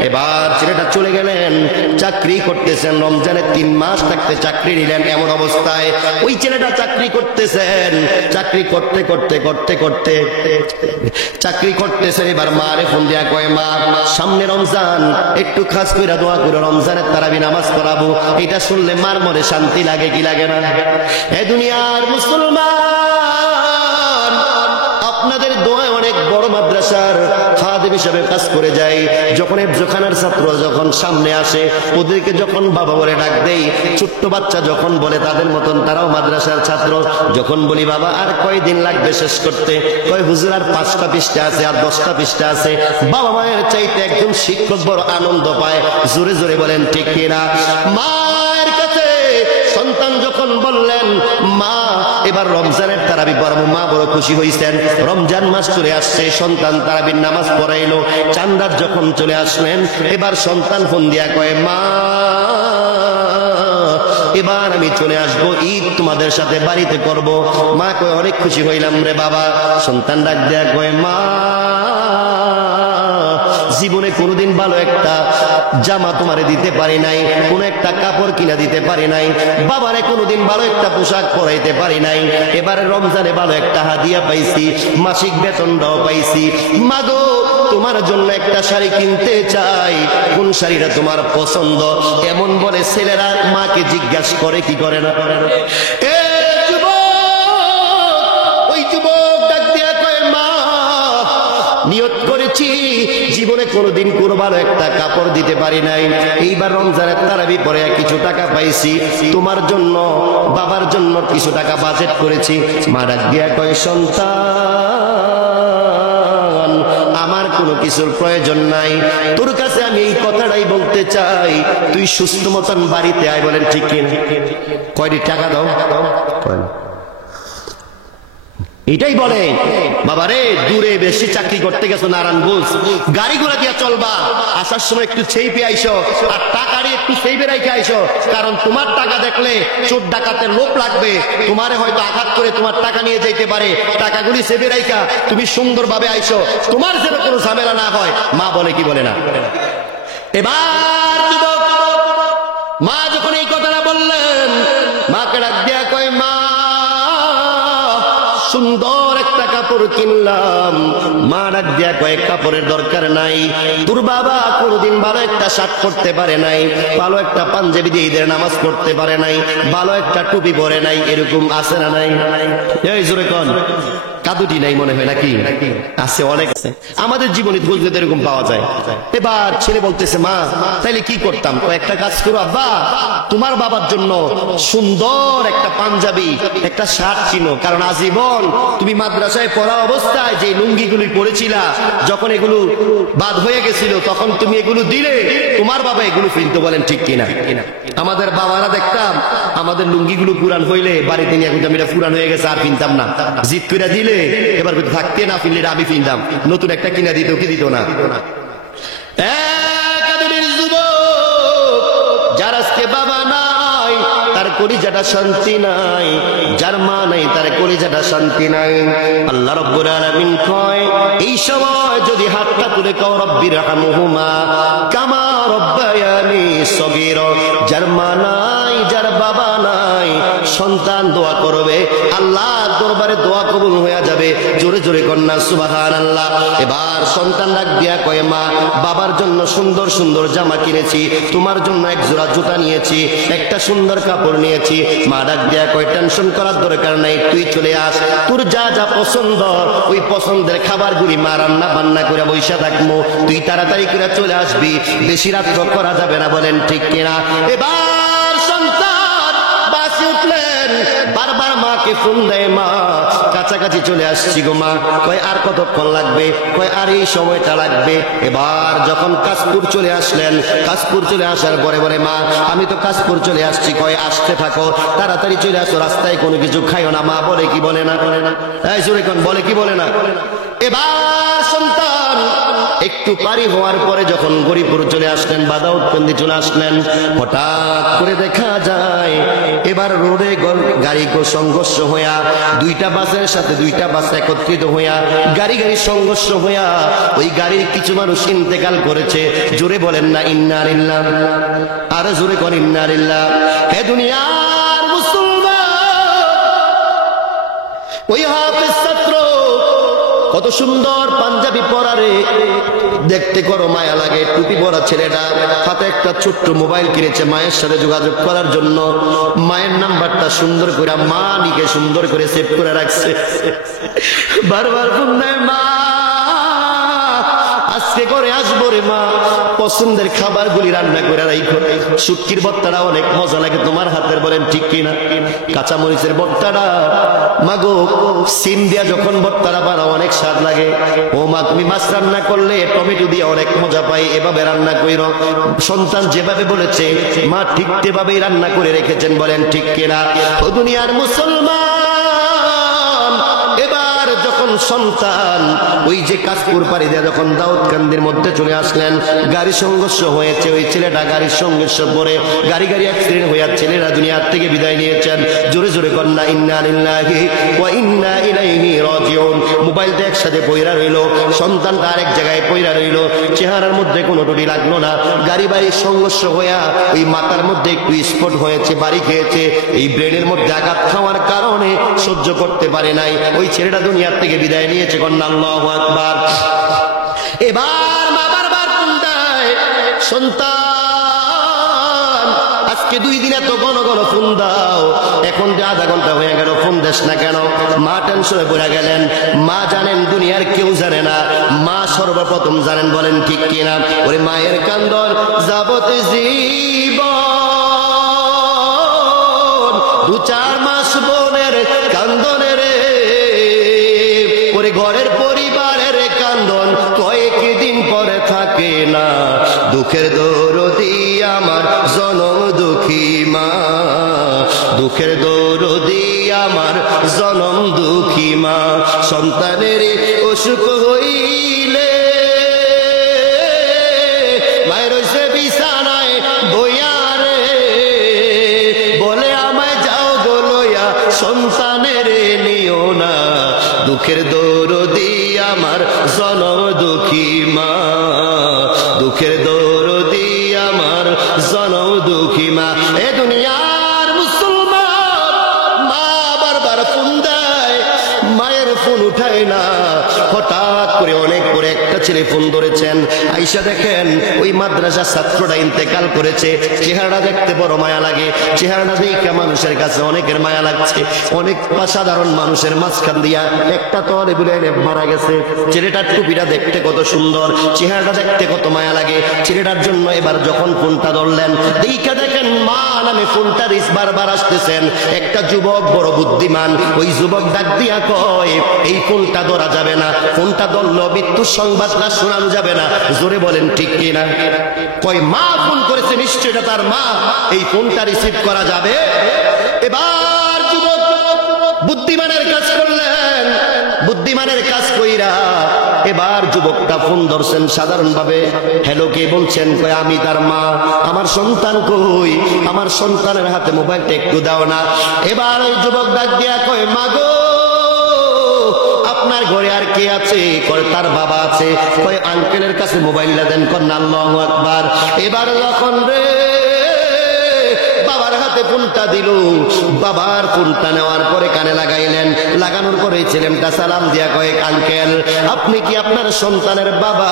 এবার ছেলেটা চলে গেলেন, চাকরি করতেছেন, রমজানের 3 মাস থাকতে চাকরি নিলেন। এমন অবস্থায় ওই ছেলেটা চাকরি করতেছেন, চাকরি করতে করতে করতে করতে চাকরি করতেছেন, এবার মারে ফোন দিয়া কয় মা সামনে রমজান, একটু খাস করে দোয়া করে রমজানের তারাবি নামাজ পড়াবো। এটা শুনলে মার মনে শান্তি লাগে কি লাগে না? এ দুনিয়ার মুসলমান, আপনাদের দোয়ায় অনেক বড় মাদ্রাসার খাদেম হিসেবে কাজ করে যায়। যখন হেফজখানার ছাত্র যখন সামনে আসে, ওদেরকে যখন বাবা বলে ডাক দেই, ছোট্ট বাচ্চা যখন বলে তাদের মতন তারাও মাদ্রাসার ছাত্র, যখন বলি বাবা আর কয়দিন লাগবে শেষ করতে, কয় হুজুর আর 5টা পৃষ্ঠা আছে, আর 10টা পৃষ্ঠা আছে। বাবা মায়ের চাইতে একদম শিক্ষক বড় আনন্দ পায়, জোরে জোরে বলেন ঠিক কিনা? মায়ের কাছে সন্তান যখন বললেন মা এবার রমজানের তারাবি পড়াবো, মা বড় খুশি হয়েছেন। রমজান মাস চলে আসছে, সন্তান তারাবির নামাজ পড়াইলো, চান্দার যখন চলে আসলেন, এবার সন্তান ফোন দিয়া কয় মা এবার আমি চলে আসবো, ঈদ তোমাদের সাথে বাড়িতে করব। মা কয় অনেক খুশি হইলাম রে বাবা। সন্তান ডাক দেয়া কয় মা জীবনে কোনোদিন ভালো একটা জামা তোমারে দিতে পারি নাই, কোন একটা কাপড় কিনা দিতে পারি নাই, বাবারে কোনোদিন ভালো একটা পোশাক পরাইতে পারি নাই, এবারে রমজানে ভালো একটা হাদিয়া পাইছি, মাসিক বেতনটাও পাইছি। মাগো তোমার জন্য একটা শাড়ি কিনতে চাই, কোন শাড়িটা তোমার পছন্দ? এমন বলে ছেলেরা মাকে জিজ্ঞাসা করে কি করে না? এ যুবক, ওই যুবক ডাক দিয়া কয় মা নিয়ত করেছি জীবনে কোনোদিন কোনো ভালো একটা কাপড় দিতে পারি নাই, এইবার রমজানের তারাবি পরে কিছু টাকা পাইছি, তোমার জন্য বাবার জন্য কিছু টাকা বাজেট করেছি। মা ডাক দিয়া কয় সন্তান আমার কোনো কিছুর প্রয়োজন নাই, তোর কাছে আমি এই কথাটাই বলতে চাই, তুই সুস্থ মতন বাড়িতে আয়। বলেন ঠিক কিনা? কয়টি টাকা দাও? এটাই বলে বাবারে দূরে বেশি চাকরি করতে গেছো নারায়ণগঞ্জ, গাড়ি ঘোড়া দিয়া চলবা, আসার সময় একটু সেইপে আইসো, আর টাকারই একটু সেইপে রাইখে আইসো, কারণ তোমার টাকা দেখলে চোর ডাকাতের লোভ লাগবে, তোমারে হয়তো আঘাত করে তোমার টাকা নিয়ে যাইতে পারে, টাকাগুলি সেবে রাইখা তুমি সুন্দরভাবে আইসো, তোমার যেন কোনো ঝামেলা না হয়। মা বলে কি বলে না? এবার মা যখন এই কথাটা বললেন, মাকে ডাক দিয়া কয় মা সুন্দর একটা কাপড় কিনলাম। মা ডাক দিয়া কয় কাপড়ের দরকার নাই, তোর বাবা কোনোদিন ভালো একটা শার্ট পরতে পারে নাই, ভালো একটা পাঞ্জাবি দিয়ে ঈদের নামাজ পড়তে পারে নাই, ভালো একটা টুপি পরে নাই, এরকম আছে না নাই? এই জোরে কোন কাদুটি নাই মনে হয় নাকি? আছে, অনেক আছে আমাদের জীবনে, বুঝলে এরকম পাওয়া যায়। এবার ছেলে বলতেছে মা তাইলে কি করতাম? একটা কাজ করো আব্বা, তোমার বাবার জন্য সুন্দর একটা পাঞ্জাবি একটা শার্ট কিনো, কারণ আজীবন তুমি মাদ্রাসায় পড়া অবস্থায় যে লুঙ্গিগুলি পরেছিলা, যখন এগুলো বাদ হয়ে গেছিল তখন তুমি এগুলো দিলে, তোমার বাবা এগুলো কিনতো। বলেন ঠিক কিনা? আমাদের বাবারা দেখতাম আমাদের লুঙ্গিগুলো পুরান হইলে বাড়িতে নিয়ে এখন এটা পুরান হয়ে গেছে আর কিনতাম না, জিদ করে দিলে এবার থাকতে না ফিরলে আমি ফিনতাম, নতুন একটা কিনা দিত কি দিত না? যার আজকে বাবা নাই তার কলিজাটা শান্তি নাই, যার মা নাই তার কলিজাটা শান্তি নাই। আল্লাহ রাব্বুল আলামিন কয় এই সময় যদি হাতটা তুলে কও রব্বির হামহুমা কামা রব্বায়ানি সগীরা, যার মা নাই যার বাবা নাই সন্তান দোয়া করবে আল্লাহ দরবারে দোয়া কবুল হয়ে যাবে। জোরে জোরে কন্যা সুবহানাল্লাহ। এবার সন্তান ডাক দিয়া কয়, মা বাবার জন্য সুন্দর সুন্দর জামা কিনেছি, তোমার জন্য এক জোড়া জুতা নিয়েছি, একটা সুন্দর কাপড় নিয়েছি। মা ডাক দিয়া কয়, টেনশন করার দরকার নাই, তুই চলে আস, তোর যা যা পছন্দ ওই পছন্দের খাবারগুলি মা রান্না বান্না করে বইসা থাকবো, তুই তাড়াতাড়ি করে চলে আসবি, বেশি রাত্র করা যাবে না। বলেন ঠিক কিনা? এবার সন্তান বাসে উঠলেন, বারবার মাকে ফোন দেয়, মা কাছাকাছি চলে আসছি গো মা। কয় আর কতক্ষণ লাগবে? কয় আর এই সময়টা লাগবে। এবার যখন কাশপুর চলে আসলেন, কাশপুর চলে আসার পরে বলে, মা আমি তো কাশপুর চলে আসছি। কয় আসতে থাকো, তাড়াতাড়ি চলে আসো, রাস্তায় কোনো কিছু খাইও না। মা বলে কি বলে না? এই জোরে কোন বলে কি বলে না? এবার সন্তান একটু পারি হওয়ার পরে যখন গরিপুর চলে আসলেন, বাদাউৎপন্দি চলে আসলেন, হঠাৎ করে দেখা যায় এবার রোডে গাড়ি সংঘর্ষ হইয়া, দুইটা বাসের সাথে দুইটা বাস একত্রিত হইয়া গাড়ি সংঘর্ষ হইয়া ওই গাড়ির কিছু মানুষ ইন্তেকাল করেছে। জোরে বলেন না ইন্না লিল্লাহ, আর জোরে কর ইন্না লিল্লাহ। হে দুনিয়ার মুসলমান, ওই হাফেজ ছাত্র কত সুন্দর পাঞ্জাবি পরারে, দেখতে করো মায়া লাগে। টুপি পরা ছেলেটা হাতে একটা ছোট্ট মোবাইল কিনেছে মায়ের সাথে যোগাযোগ করার জন্য। মায়ের নাম্বারটা সুন্দর করে মা লিখে সুন্দর করে সেভ করে রাখছে। বারবার ফোন দেয়, মা আজকে করে আসবো রে মা, পছন্দের খাবারগুলি রান্না করে রাখো। শুটকির ভর্তাটা অনেক মজা লাগে তোমার হাতের, বলেন ঠিক কিনা? কাঁচামরিচের ভর্তাটা মাগো সিম দিয়া যখন ভর্তাটা বানাও অনেক স্বাদ লাগে। ও মা তুমি মাছ রান্না করলে টমেটো দিয়ে অনেক মজা পাই, এভাবে রান্না কইর। সন্তান যেভাবে বলেছে মা ঠিক সেভাবেই রান্না করে রেখেছেন, বলেন ঠিক কিনা? ও দুনিয়ার মুসলমান, এবার যখন সন্তান ওই যে কাশপুর পাড়ি দিয়ে যখন দাউদকান্দির মধ্যে চলে আসলেন, গাড়ি সংঘর্ষ হয়েছে। ওই ছেলেটা গাড়ির সংঘর্ষ পরে গাড়ি অ্যাক্সিডেন্ট হইয়া ছেলেরা দুনিয়ার থেকে বিদায় নিয়েছেন। জোরে জোরে কন্যা ইন্না লিল্লাহি ওয়া ইন্না ইলাইহি রাজিউন। মোবাইলটা একসাথে পয়রা রইল, সন্তানটা আরেক জায়গায় পয়রা রইল, চেহারার মধ্যে কোনো টুটি লাগলো না। গাড়ির সংঘর্ষ হইয়া ওই মাথার মধ্যে একটু স্পট হয়েছে, বাড়ি খেয়েছে। এই ব্রেনের মধ্যে আঘাত খাওয়ার কারণে সহ্য করতে পারে নাই, ওই ছেলেটা দুনিয়ার থেকে বিদায় নিয়েছে। কন্যা আল্লাহু আকবার। এবার মা বারবার ফোন দেয়, সন্তান আজকে 2 দিন এত ঘন ঘন ফোন দাও, এখন যে আধা ঘন্টা হয়ে গেল ফোন দেশ না কেন? মা টেনশনে পড়ে গেলেন। মা জানেন দুনিয়ার কেউ জানে না, মা সর্বপ্রথম জানেন, বলেন ঠিক কিনা? ওরে মায়ের কান্দন যাবত জীবন, 2-4 মাস বোনের কান্দনের, ওরে ঘরের পরিবারের কান্দন কয়েকদিন পরে থাকে না। দুঃখের দরদি আমার জনম দুঃখী মা, দুঃখের দরদি আমার জনম দুঃখী মা। সন্তানের অসুখ হইলে মায়ের সে বিছানায় বইয়ারে বলে, আমায় যাও গো লইয়া সন্তানের নিও না। দুঃখের দরদি আমার জনম দুঃখী মা, দুঃখের দরদি আমার জনম দুঃখী মা। এ দুনিয়ার মুসলমান, মা বারবার ফোন দেয়, মায়ের ফোন উঠায় না। হঠাৎ করে অনেক পরে একটা ছেলে ফোন ধরেছেন, আইসা দেখেন ওই মাদ্রাসা ছাত্রটা ইন্তেকাল করেছে। চেহারাটা দেখতে বড় মায়া লাগে, চেহারাটা দেখে মানুষের কাছে অনেকের মায়া লাগছে। অনেক সাধারণ মানুষের মাঝখান দিয়া একটা তলে বলে মারা গেছে। ছেলেটার টুপিটা দেখতে কত সুন্দর, চেহারাটা দেখতে কত মায়া লাগে। ছেলেটার জন্য এবার যখন ফোনটা ধরলেন, দেখা দেখেন মা নামে ফোনটা বারবার আসতেছেন। একটা যুবক বড় বুদ্ধিমান, ওই যুবক ডাক দিয়া কয়, এই ফোনটা ধরা যাবে না, ফোনটা ধরলো মৃত্যুর সংবাদটা শোনানো যাবে না। জোরে বলেন ঠিক কিনা? কয় মা ফোন করেছে, নিশ্চয় এটা তার মা, এই ফোনটা রিসিভ করা যাবে। এবার যুবক বুদ্ধিমানের কাজ করলেন, বুদ্ধিমানের কাজ কইরা এবার যুবকটা ফোন ধরছেন সাধারণ ভাবে। হ্যালো, কে বলছেন? কয় আমি তার মা। আমার সন্তান কই? আমার সন্তানের হাতে মোবাইলটা একটু দাও না। এবার ওই যুবক ডাক দিয়া কয়, মা গো আপনার ঘরে আর কে আছে? কয় তার বাবা আছে। কয় আঙ্কেলের কাছে মোবাইলটা দেন। কন্যা আল্লাহু আকবার। এবার যখন রে বাবার হাতে হাতে ফোনটা দিল। বাবার ফোনটা নেওয়ার পরে কানে লাগাইলেন, লাগানোর পরে ছেলেটা সালাম দিয়া কয়, আঙ্কেল আপনি কি আপনার সন্তানের বাবা?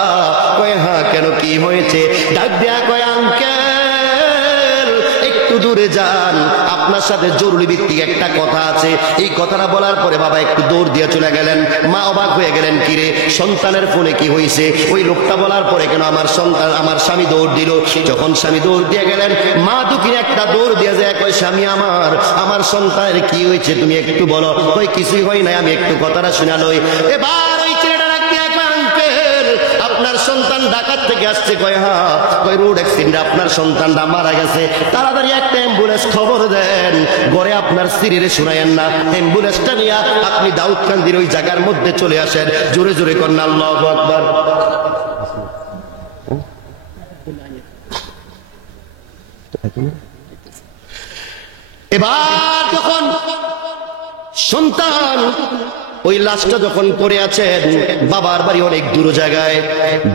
কয় হ্যাঁ। কেন কি হয়েছে? ডাক দিয়া কয়, আঙ্কেল একটু দূরে যান, আপনার সাথে জরুরি ভিত্তিক একটা কথা আছে। এই কথাটা বলার পরে বাবা একটু দৌড় দিয়ে চলে গেলেন। মা অবাক হয়ে গেলেন, কিরে সন্তানের ফোনে কি হয়েছে? ওই লোকটা বলার পরে কেন আমার সন্তান, আমার স্বামী দৌড় দিল। যখন স্বামী দৌড় দিয়ে গেলেন, মা দুঃখিনী একটা দৌড় দিয়ে যায়, কয় স্বামী আমার সন্তানের কি হয়েছে তুমি একটু বলো। কই কিছুই হয় নাই, আমি একটু কথাটা শোনালই। এবার ওই ছেলেটা ডাক দিয়ে কয়, আঙ্কেল আপনার সন্তান ঢাকা থেকে আসছে। কয় হ্যাঁ। কয় রোড অ্যাক্সিডেন্টে আপনার সন্তানটা মারা গেছে, তাড়াতাড়ি একটা অ্যাম্বুলেন্স খবর দেন। ঘরে আপনার স্ত্রীরে শুনায়েন না, অ্যাম্বুলেন্সটা নিয়ে আপনি দাউদকান্দির ওই জায়গার মধ্যে চলে আসেন। জোরে জোরে কন্যা আল্লাহু আকবার। এবার যখন সন্তান ওই লাশটা যখন পড়ে আছেন, বাবার বাড়ি অনেক দূর জায়গায়,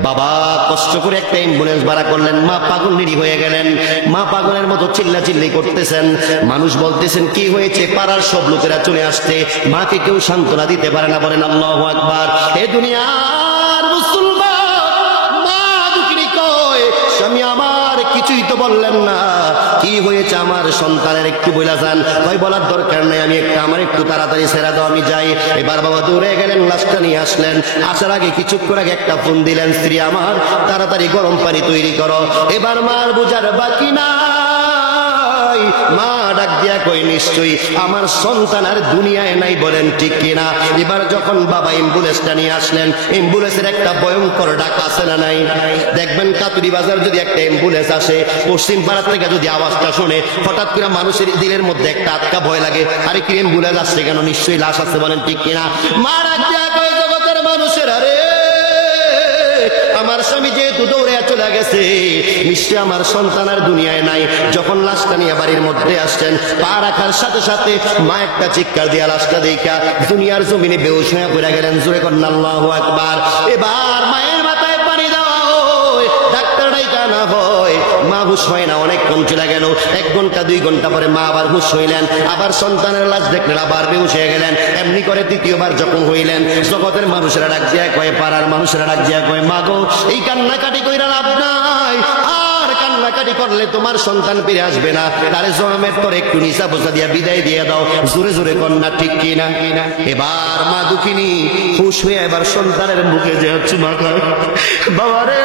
বাবা কষ্ট করে একটা অ্যাম্বুলেন্স ভাড়া করলেন। মা পাগল নিরি হয়ে গেলেন, মা পাগলের মতো চিল্লাচিল্লি করতেছেন। মানুষ বলতেছেন কি হয়েছে? পাড়ার সব লোকেরা চলে আসছে, মাকে কেউ সান্ত্বনা দিতে পারে না। বলেন আল্লাহু আকবার। এ দুনিয়ার মুসলমান মা দুঃখিনী কয়, স্বামী আমার কিছুই তো বললেন না, কি হয়েছে আমার সন্তানের একটু বইলা যান। কই বলার দরকার নাই, আমি আমার একটু তাড়াতাড়ি ছেড়ে দাও, আমি যাই। এবার বাবা দৌড়ে গেলেন, লাশটা নিয়ে আসলেন। আসার আগে কিছুক্ষণ আগে একটা ফোন দিলেন, স্ত্রী আমার তাড়াতাড়ি গরম পানি তৈরি করো। এবার মার বুঝার বাকি নাই, মা ডাক দিয়া কই নিশ্চয়ই আমার সন্তান আর দুনিয়ায় নাই। বলেন ঠিক কিনা? এবার যখন বাবা অ্যাম্বুলেন্সটা নিয়ে আসলেন, অ্যাম্বুলেন্সের একটা ভয়ঙ্কর ডাক আছে না নাই? দেখবেন কাতুরি বাজার যদি একটা অ্যাম্বুলেন্স আসে, পশ্চিম পাড়ার থেকে যদি আওয়াজটা শুনে, হঠাৎ করে মানুষের দিলের মধ্যে একটা আটকা ভয় লাগে, আরে কি অ্যাম্বুলেন্স আসছে কেন? নিশ্চয়ই লাশ আছে। বলেন ঠিক কিনা? মা ডাক দিয়া কই জগতের মানুষের, আরে আমার স্বামী যেহেতু দৌড়ে চলে গেছে, নিশ্চয় আমার সন্তান আর দুনিয়ায় নাই। যখন লাশটা নিয়ে বাড়ির মধ্যে আসছেন, পা রাখার সাথে সাথে মা একটা চিৎকার দিয়া লাশটা দেখা দুনিয়ার জমিনে বেহুশ হয়ে পড়ে গেলেন। জোরে কন্যা আল্লাহু আকবার। এবার মায়ের মাথায় পানি দেওয়া হয়, ডাক্তার ডাইকা না হয়, মা হুশ হয় না। অনেকক্ষণ চলে গেল, 1 ঘন্টা 2 ঘন্টা পরে মা আবার হুশ হইলেন, আবার সন্তানের লাশ দেখলেন, আবার বেহুশ হয়ে গেলেন। এমনি করে 3য়বার যখন হইলেন, জগতের মানুষেরা ডাক দিয়া কয়, পাড়ার মানুষেরা ডাক দিয়া কয়, মা গো এই কান্নাকাটি কইরা লাভ নাই, আর কান্নাকাটি করলে তোমার সন্তান ফিরে আসবে না। তারে জনমের পর একটু নিশা বোঝা দিয়া বিদায় দিয়ে দাও। জোরে জোরে কন্যা ঠিক কিনা? এবার মা দুঃখিনী হুশ হয়ে এবার সন্তানের মুখে যে হচ্ছে, মা বাবারে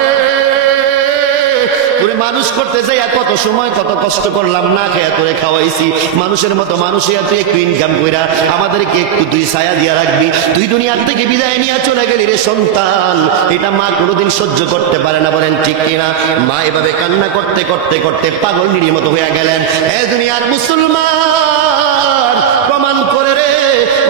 তোরে মানুষ করতে যাই কত সময় কত কষ্ট করলাম, না খেয়া তোরে খাওয়াইছি, মানুষের মতো মানুষই তুই একটু ইনকাম কইরা আমাদেরকে একটু তুই ছায়া দিয়া রাখবি, তুই দুনিয়ার থেকে বিদায় নিয়ে চলে গেলি রে সন্তান। এটা মা কোনোদিন সহ্য করতে পারে না। বলেন ঠিক কিনা? মা এভাবে কান্না করতে করতে করতে পাগল নিরীর মতো হয়ে গেলেন। এ দুনিয়ার মুসলমান প্রমাণ করে রে,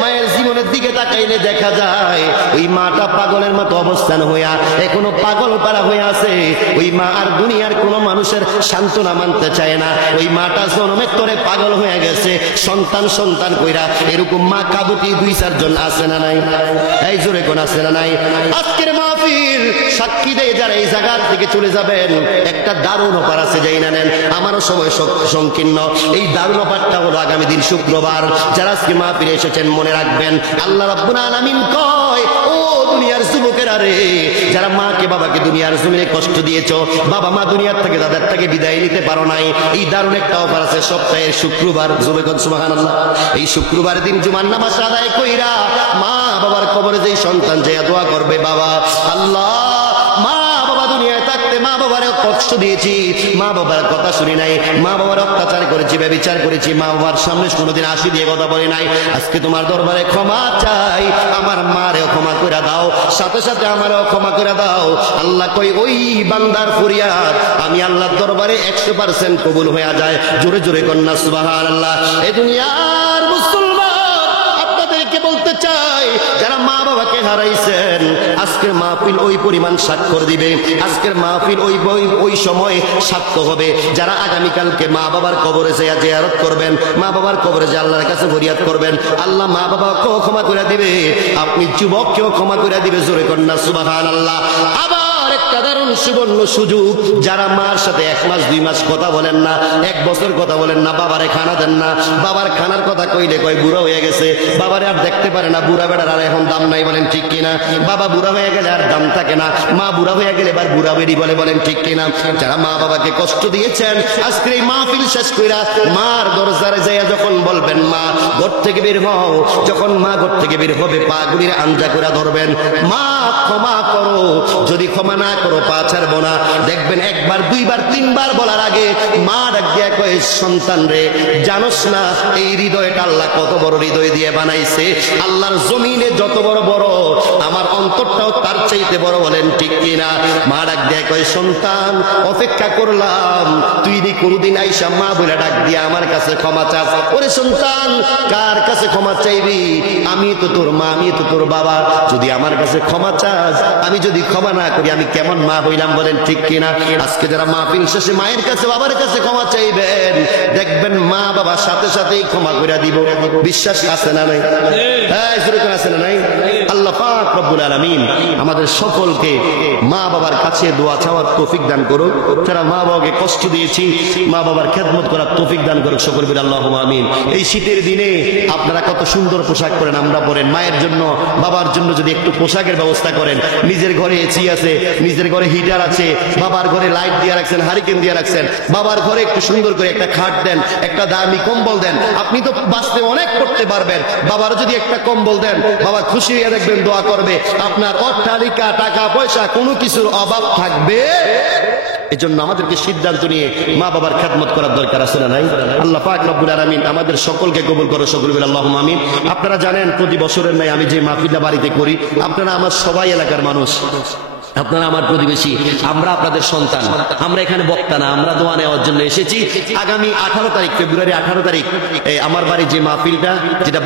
মায়ের জীবনের দিকে তাকাইলে দেখা যায় ওই মাটা পাগলের মতো অবস্থান হইয়া এখনো পাগল পাড়া হয়ে আছে। ওই মা আর দুনিয়ার কোন মানুষের সান্ত্বনা মানতে চায় না। ওই মাটা জন্মের তরে পাগল হয়ে গেছে, সন্তান সন্তান কইরা। এরকম মা কাবুটি 2-4 জন আছে না নাই? এই জোরে কোন আছে না নাই? আজকের মাহফিল সাক্ষী দেয় যারা এই জায়গা থেকে চলে যাবেন, একটা দারুণ অফার আছে, যাই না নেন। আমারও সময় সংকীর্ণ। এই দারুণ অফারটা হলো আগামী দিন শুক্রবার। যারা আজকে মাহফিলে এসেছেন মনে রাখবেন, আল্লাহ রাব্বুল আলামিন কয়, ও দুনিয়ার যুবকেরা রে, যারা মাকে বাবাকে দুনিয়ার জমিনে কষ্ট দিয়েছো, বাবা মা দুনিয়ার থেকে তাদের থেকে বিদায় নিতে পারো নাই, এই দারুণ একটা অফার আছে সপ্তাহের শুক্রবার। যুবকগণ সুবহানাল্লাহ। এই শুক্রবার দিন জুমার নামাজ আদায় কইরা মা বাবার কবরে যেই সন্তান যে দোয়া করবে, বাবা আল্লাহ মা বাবা দুনিয়ায় থাকতে মা বাবারে কষ্ট দিয়েছি, মা বাবার কথা শুনি নাই, মা বাবার অত্যাচার করেছি, ব্যভিচার করেছি, মা বাবার সামনে কোনোদিন হাসি দিয়ে কথা বলি নাই। আজকে তোমার দরবারে ক্ষমা চাই, আমার মারেও ক্ষমা করে দাও, সাথে সাথে আমারও ক্ষমা করে দাও। আল্লাহ কই ওই বান্দার ফরিয়াদ আমি আল্লাহর দরবারে 100% কবুল হয়ে যায়। জোরে জোরে কন্যা সুবহানাল্লাহ। এই দুনিয়ার মুসলমান আপনাদেরকে বলতে চাই, যারা মা বাবাকে হারাইছেন, আজকের মাহফিল ওই পরিমাণ স্বাক্ষর দিবে, আজকের মাহফিল ওই সময় সাক্ষ্য হবে। যারা আগামীকালকে মা বাবার কবরে জিয়ারত করবেন, মা বাবার কবরে যে আল্লাহর কাছে ফরিয়াদ করবেন, আল্লাহ মা বাবাকেও ক্ষমা করে দিবে, আপনি যুবককেও ক্ষমা করে দিবে। জোরে কন্যা সুবহানাল্লাহ। আবার অসাধারণ সুবর্ণ সুযোগ। যারা মার সাথে 1 মাস 2 মাস কথা বলেন না, 1 বছর কথা বলেন না, বাবারে খানা দেন না, বাবার খানার কথা কইলে কয় বুড়া হয়ে গেছে, বাবারে আর দেখতে পারে না, বুড়া বেড়ার আর এখন দাম নাই, বলেন ঠিক কিনা? বাবা বুড়া হয়ে গেলে আর দাম থাকে না, মা বুড়া হয়ে গেলে এবার বুড়া বেরি বলে, বলেন ঠিক কিনা? যারা মা বাবাকে কষ্ট দিয়েছেন, আজকে এই মাহফিল শেষ কইরা মার দরজারে যাইয়া যখন বলবেন মা ঘর থেকে বের হও, যখন মা ঘর থেকে বের হবে পা গুলির আঞ্জা করে ধরবেন, মা ক্ষমা করো, যদি ক্ষমা না করো পা ছাড়বো না। দেখবেন 1 বার 2 বার 3 বার বলার আগে মা ডাক দিয়া কয় সন্তান রে, জানোস না এই হৃদয়টা আল্লাহ কত বড় হৃদয় দিয়ে বানাইছে? আল্লাহর জমিনে যত বড় বড়, আমার অন্তরটাও তার চাইতে বড়, বলেন ঠিক কিনা? মা ডাক দিয়া কয় সন্তান অপেক্ষা করলাম, তুই দি কোনদিন আইসা মা বলে ডাক দিয়া আমার কাছে ক্ষমা চাস। ওরে সন্তান, কার কাছে ক্ষমা চাইবি? আমি তো তোর মা, আমি তো তোর বাবা, যদি আমার কাছে ক্ষমা চাস, আমি যদি ক্ষমা না করি আমি কেমন মা হইলাম, বলেন ঠিক কিনা? আজকে যারা মাহফিল শেষে মায়ের কাছে বাবার কাছে ক্ষমা চাইবেন, দেখবেন মা বাবা সাথে সাথেই ক্ষমা করে দিব। বিশ্বাস আছে না নাই? হ্যাঁ, যেরকম আছে না নাই? আল্লাহ পাক রব্বুল আলামিন আমাদের সকলকে মা বাবার কাছে দোয়া চাওয়ার তৌফিক দান করুক। যারা মা বাবাকে কষ্ট দিয়েছি, মা বাবার খেদমত করার তৌফিক দান করুক সকল বলে আল্লাহুম্মা আমিন। এই শীতের দিনে আপনারা কত সুন্দর পোশাক পরেন, আমরা পরেন। মায়ের জন্য বাবার জন্য যদি একটু পোশাকের ব্যবস্থা করেন, নিজের ঘরে এসি আছে, নিজের ঘরে হিটার আছে, বাবার ঘরে লাইট দিয়ে রাখছেন, হারিকেন দিয়ে রাখছেন, বাবার ঘরে একটু সুন্দর করে একটা খাট দেন, একটা দামি কম্বল দেন, আপনি তো বাঁচতে অনেক করতে পারবেন। বাবার যদি একটা কম্বল দেন, বাবা খুশি হয়ে দেখবেন দোয়া করবে, আপনার অট্টালিকা টাকা পয়সা কোনো কিছুর অভাব থাকবে। এজন্য আমাদেরকে সিদ্ধান্ত নিয়ে মা বাবার খেদমত করার দরকার আছে না নাই? আল্লাহ পাক রব্বুল আলামিন আমাদের সকলকে কবুল করো সকল বলে আল্লাহুম্মা আমিন। আপনারা জানেন প্রতি বছরের নাই আমি যে মাহফিলটা বাড়িতে করি, আপনারা আমার সবাই এলাকার মানুষ, আপনারা আমার প্রতিবেশী, আমরা আপনাদের সন্তান, আমরা এখানে বক্তা না, আমরা দোয়া নেওয়ার জন্য এসেছি। আগামী 18 তারিখ, ফেব্রুয়ারি 18 তারিখ আমার বাড়ি যে মাহফিলটা, যেটা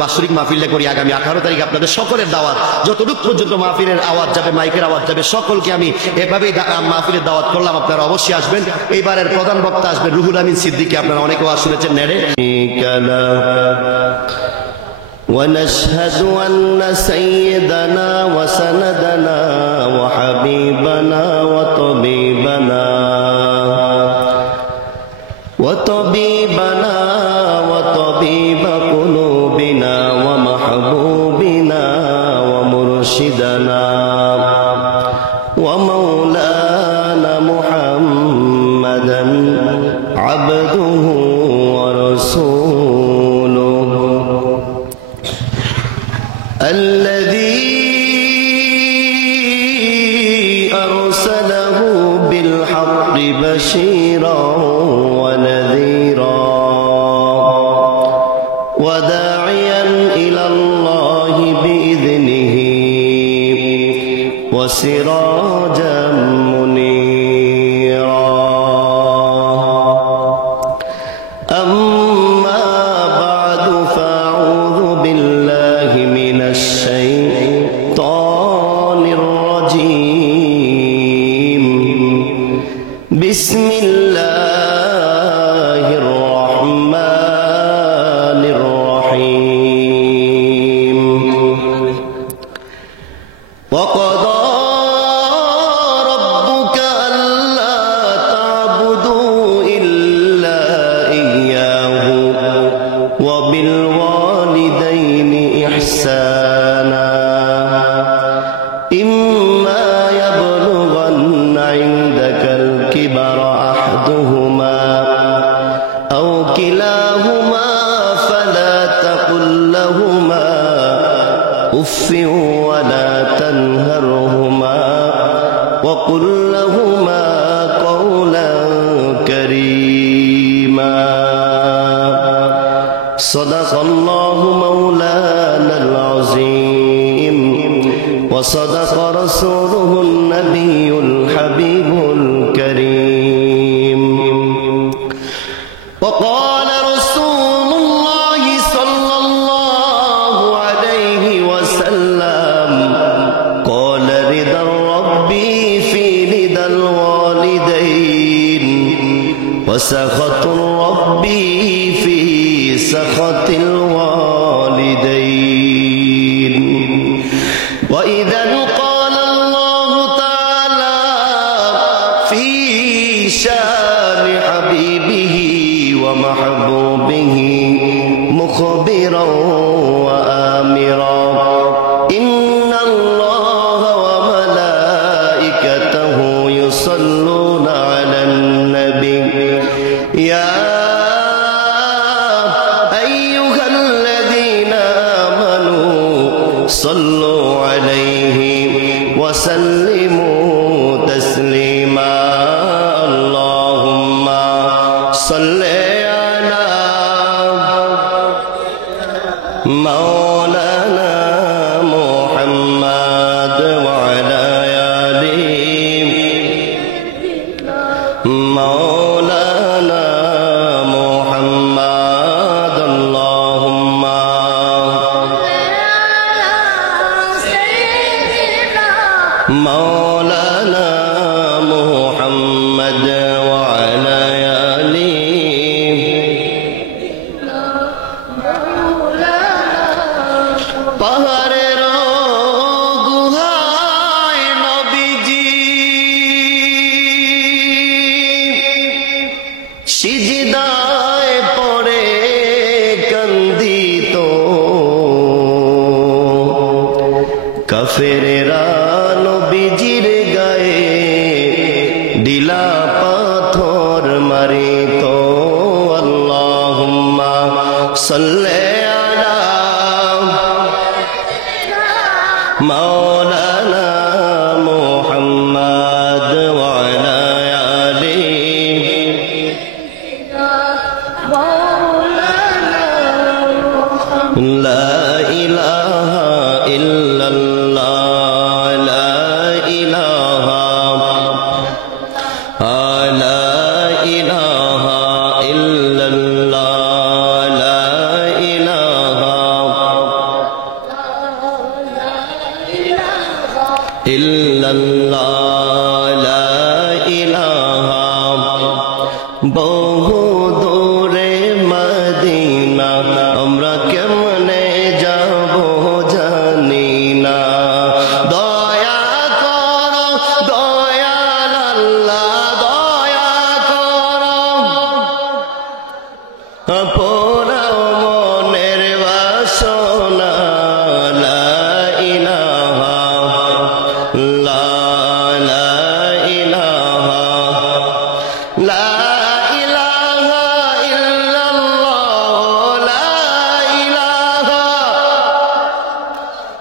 বাৎসরিক মাহফিলটা করি, আগামী 18 তারিখ আপনাদের সকলের দাওয়াত, যতটুকু পর্যন্ত মাহফিলের আওয়াজ যাবে, মাইকের আওয়াজ যাবে, সকলকে আমি এভাবেই মাহফিলের দাওয়াত করলাম। আপনারা অবশ্যই আসবেন। এইবারের প্রধান বক্তা আসবেন রুহুল আমিন সিদ্দিকী, আপনারা অনেকেও শুনেছেন নেড়ে। ونشهد أن سيدنا وسندنا وحبيبنا وطبيبنا وطبيب قلوبنا ومحبوبنا ومرشدنا ومولانا محمدا عبده ورسوله الذي أرسله بالحق بشيرا ونذيرا وداعيا إلى الله بإذنه وسراجا منيرا. أما بعد فأعوذ بالله من الشيطان الرجيم. بسم الله الرحمن الرحيم. وقضى ربك ألا تعبدوا إلا إياه وبالوالدين إحسانا إما يبلغن عندك الكبر أحدهما أو كلاهما فلا تقل لهما أف ولا تنهرهما وقل لهما قولا كريما. صدق الله مولانا العظيم وصدق رسوله النبي الحبيب الكريم. وقال رسول الله صلى الله عليه وسلم قال رضا ربي في رضا الوالدين وسخط ربي في سخط الوالدين. وإذا قال الله تعالى مخبرا وآمرا إن الله وملائكته يصلون على النبي يا أيها الذين آمنوا صلوا عليه وسلموا تسليما اللهم صل على مولانا محمد وعلى آله مولانا محمد اللهم مولانا محمد وعلى آله পাহাড়ের গুহায় নবীজি সিজদায় পড়ে কান্দিত কাফেরেরা নবীজির গায়ে ঢিলা পাথর মারিত আল্লাহুম্মা সাল্লি আলা مولانا محمد وعلى آله لا إله إلا الله لا إله لا إله إلا الله لا إله ইল্লাল্লাহ লা ইলাহা বহু দূরে মদিনা আমরা কেমনে যাব জানি না দয়া করো দয়াল আল্লাহ দয়া করো পোড়াও মনের বাসনা লা ইলাহা লা লা ইলাহা লা ইলাহা ইল্লাল্লাহ লা ইলাহা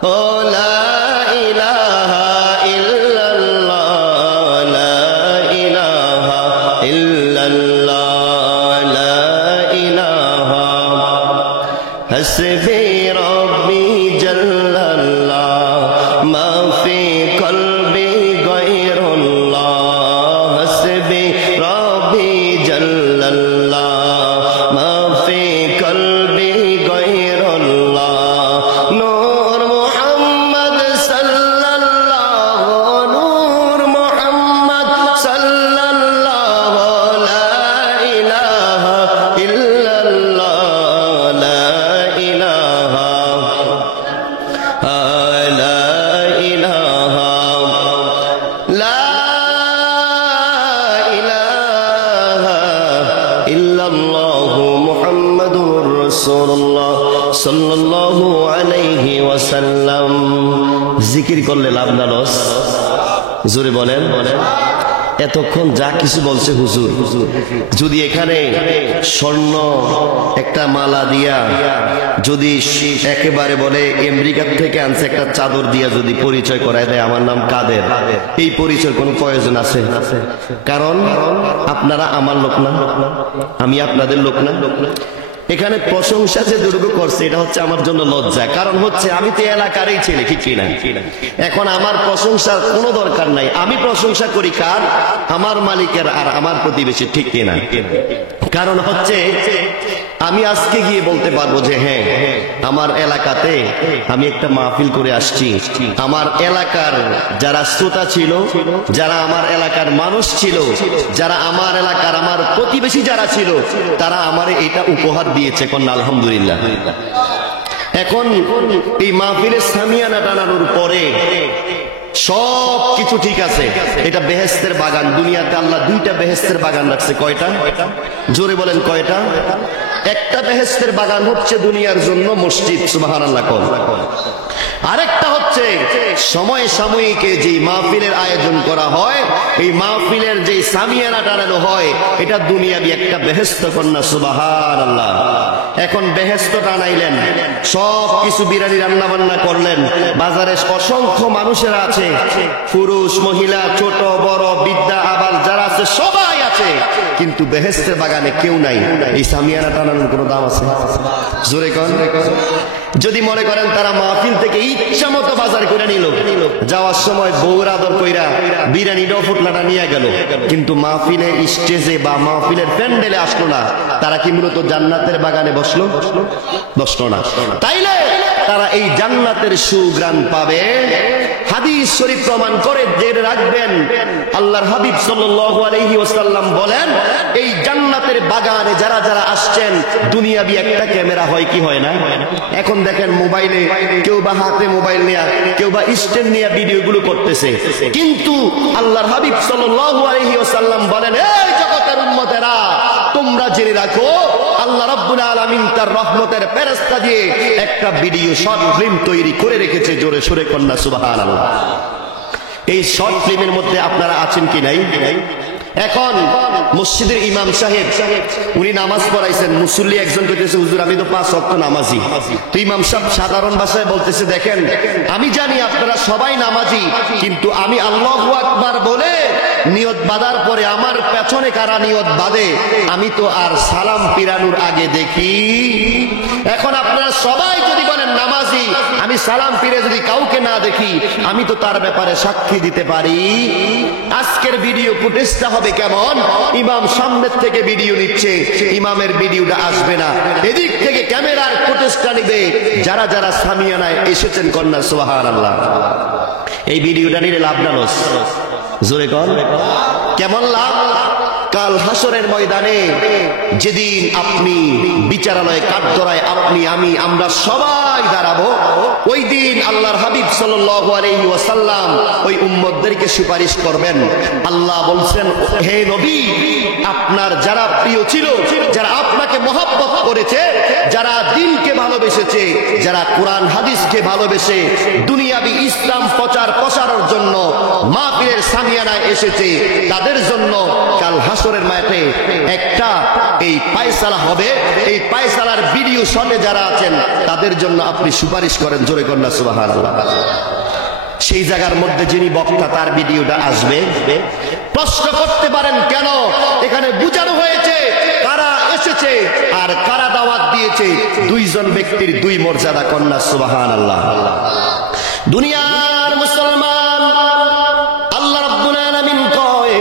ও লা ইলাহা ইল্লাল্লাহ লা ইলাহা ইল্লাল্লাহ লা ইলাহা হাসবি রব্বি জাল্লাল্লাহ মা ফি কলবি গায়রুল্লাহ হাসবি রব্বি জাল্লাল্লাহ মা ফি কলবি গায়রুল্লাহ নূর মুহাম্মদ সাল্লাল্লাহু নূর মুহাম্মদ সাল্লাল্লাহু লা ইলাহা ইল্লাল্লাহ লা ইলাহা لا إله لا إله إلا الله محمد رسول الله صلى الله عليه وسلم জিকির করলে লাভ না লস জোরে বলেন এতক্ষণ যা কিছু বলছে হুজুর যদি এখানে স্বর্ণ একটা মালা দিয়া যদি একেবারে বলে আমেরিকা থেকে আনছে একটা চাদর দিয়া যদি পরিচয় করায় দেয় আমার নাম কাদের এই পরিচয় কোনো প্রয়োজন আছে কারণ আপনারা আমার লোক না আমি আপনাদের লোক না এখানে প্রশংসা যে দুর্গ করছে এটা হচ্ছে আমার জন্য লজ্জা কারণ হচ্ছে আমি তো এলাকারই ছেলে ঠিক কিনা এখন আমার প্রশংসার কোনো দরকার নাই আমি প্রশংসা করি কার আমার মালিকের আর আমার প্রতিবেশী ঠিক কিনা কারণ হচ্ছে আমি আজকে গিয়ে বলতে পারবো যে হ্যাঁ আমার এলাকাতে আমি একটা মাহফিল করে আসছি আমার এলাকার যারা শ্রোতা ছিল যারা আমার এলাকার মানুষ ছিল যারা আমার এলাকার আমার প্রতিবেশী যারা ছিল তারা আমারে এটা উপহার দিয়েছে কোন আলহামদুলিল্লাহ এখন এই মাহফিলের সামিয়ানা টানানোর পরে সব কিছু ঠিক আছে এটা বেহেশতের বাগান দুনিয়াতে আল্লাহ দুইটা বেহেশতের বাগান রাখছে কয়টা জোরে বলেন কয়টা একটা বেহেশতের বাগান হচ্ছে দুনিয়ার জন্য মসজিদ, সুবহানাল্লাহ। আরেকটা হচ্ছে সময় সাময়িকে যে মাহফিলের আয়োজন করা হয়, এই মাহফিলের যে সামিয়ানা টানানো হয়, এটা দুনিয়াবি একটা বেহেশত কন্যা, সুবহানাল্লাহ। এখন বেহেশত টানাইলেন, সব কিছু বিরিয়ানি রান্না বান্না করলেন, বাজারে অসংখ্য মানুষেরা আছে, পুরুষ মহিলা ছোট বড় বৃদ্ধা আবাল যারা আছে সবাই আছে, কিন্তু বেহেশতের বাগানে কেউ নাই। এই সামিয়ানা টানানোর কোনো দাম আছে? জোরে কোন। যদি মনে করেন তারা মাহফিল থেকে ইচ্ছা মতো বাজার করে নিল, যাওয়ার সময় বউর আদর কইরা বিরিয়ানি ফুটলাটা নিয়ে গেল, কিন্তু মাহফিলের স্টেজে বা মাহফিলের প্যান্ডেলে আসলো না, তারা কি মূলত জান্নাতের বাগানে বসলো? বসলো না। তাইলে তারা এই জান্নাতের সুগ্রাণ পাবে। হাদিস শরীফ প্রমাণ করে জেনে রাখবেন, আল্লাহর হাবিব সাল্লাল্লাহু আলাইহি ওয়াসাল্লাম বলেন, এই জান্নাতের বাগানে যারা যারা আসছেন, দুনিয়াবি একটা ক্যামেরা হয় কি হয় না? এখন দেখেন মোবাইলে কেউ বা হাতে মোবাইল নিয়ে, কেউ বা স্ট্যান্ড নিয়ে ভিডিওগুলো করতেছে, কিন্তু আল্লাহর হাবিব সাল্লাল্লাহু আলাইহি ওয়াসাল্লাম বলেন, এই জগতের উম্মতেরা, তোমরা জেনে রাখো, আল্লাহ রাব্বুল আলামিন তার রহমতের ফেরেশতা দিয়ে একটা ভিডিও শর্ট ফিল্ম তৈরি করে রেখেছে। জোরে সুরে কন্যা সুবহানাল্লাহ। এই শর্ট ফিল্মের মধ্যে আপনারা আছেন কি নাই? এখন মসজিদের ইমাম সাহেব উনি নামাজ পড়াইছেন, মুসল্লি একজন কইতেছে, হুজুর আমি তো 5 ওয়াক্ত নামাজি। তো ইমাম সাহেব সাধারণ ভাষায় বলতেছে, দেখেন আমি জানি আপনারা সবাই নামাজি, কিন্তু আমি আল্লাহু আকবার বলে নিয়ত বাঁধার পরে আমার পেছনে কারা নিয়ত বাঁধে, আমি তো আর সালাম ফিরানোর আগে দেখি। এখন আপনারা সবাই যদি বলেন নামাজি, আমি সালাম ফিরে যদি কাউকে না দেখি, আমি তো তার ব্যাপারে সাক্ষী দিতে পারি। আজকের ভিডিও ফুটেজটা হবে কেমন? ইমাম সামনের থেকে ভিডিও নিচ্ছে, ইমামের ভিডিওটা আসবে না, এদিক থেকে ক্যামেরার ফুটেজটা নিবে যারা যারা সামিয়ানায় এসেছেন কন্যা সুবহানাল্লাহ। এই ভিডিওটা নিলে লাভ না লস? জোরে কর, কেমন লাভ? কাল হাসরের ময়দানে যেদিন আপনি বিচারালয়ে কাঠগড়ায় আপনি আমি আমরা সবাই দাঁড়াবো, ওই দিন আল্লাহর হাবিব সাল্লাল্লাহু আলাইহি ওয়াসাল্লাম ওই উম্মতদেরকে সুপারিশ করবেন। আল্লাহ বলছেন, হে নবী, আপনার যারা প্রিয় ছিল, যারা আপনাকে মহব্বত করেছে, যারা দ্বীনকে ভালোবেসেছে, যারা কোরআন হাদিসকে ভালোবেসে দুনিয়াবি ইসলাম প্রচারের জন্য মাহফিলের সামিয়ানায় এসেছে, তাদের জন্য কাল হাসরের মাঠে একটা এই ফায়সালা হবে। এই ফায়সালার ভিডিও শটে যারা আছেন তাদের জন্য আপনি সুপারিশ করেন। জোরে কন্যা সুবহানাল্লাহ। সেই জায়গার মধ্যে যিনি বক্তা তার ভিডিওটা আসবে। প্রশ্ন করতে পারেন কেন? এখানে বুঝানো হয়েছে কারা এসেছে আর কারা দাওয়াত দিয়েছে, দুইজন ব্যক্তির দুই মর্যাদা কন্যা সুবহানাল্লাহ। দুনিয়ার মুসলমান, আল্লাহ রাব্বুল আলামিন কয়,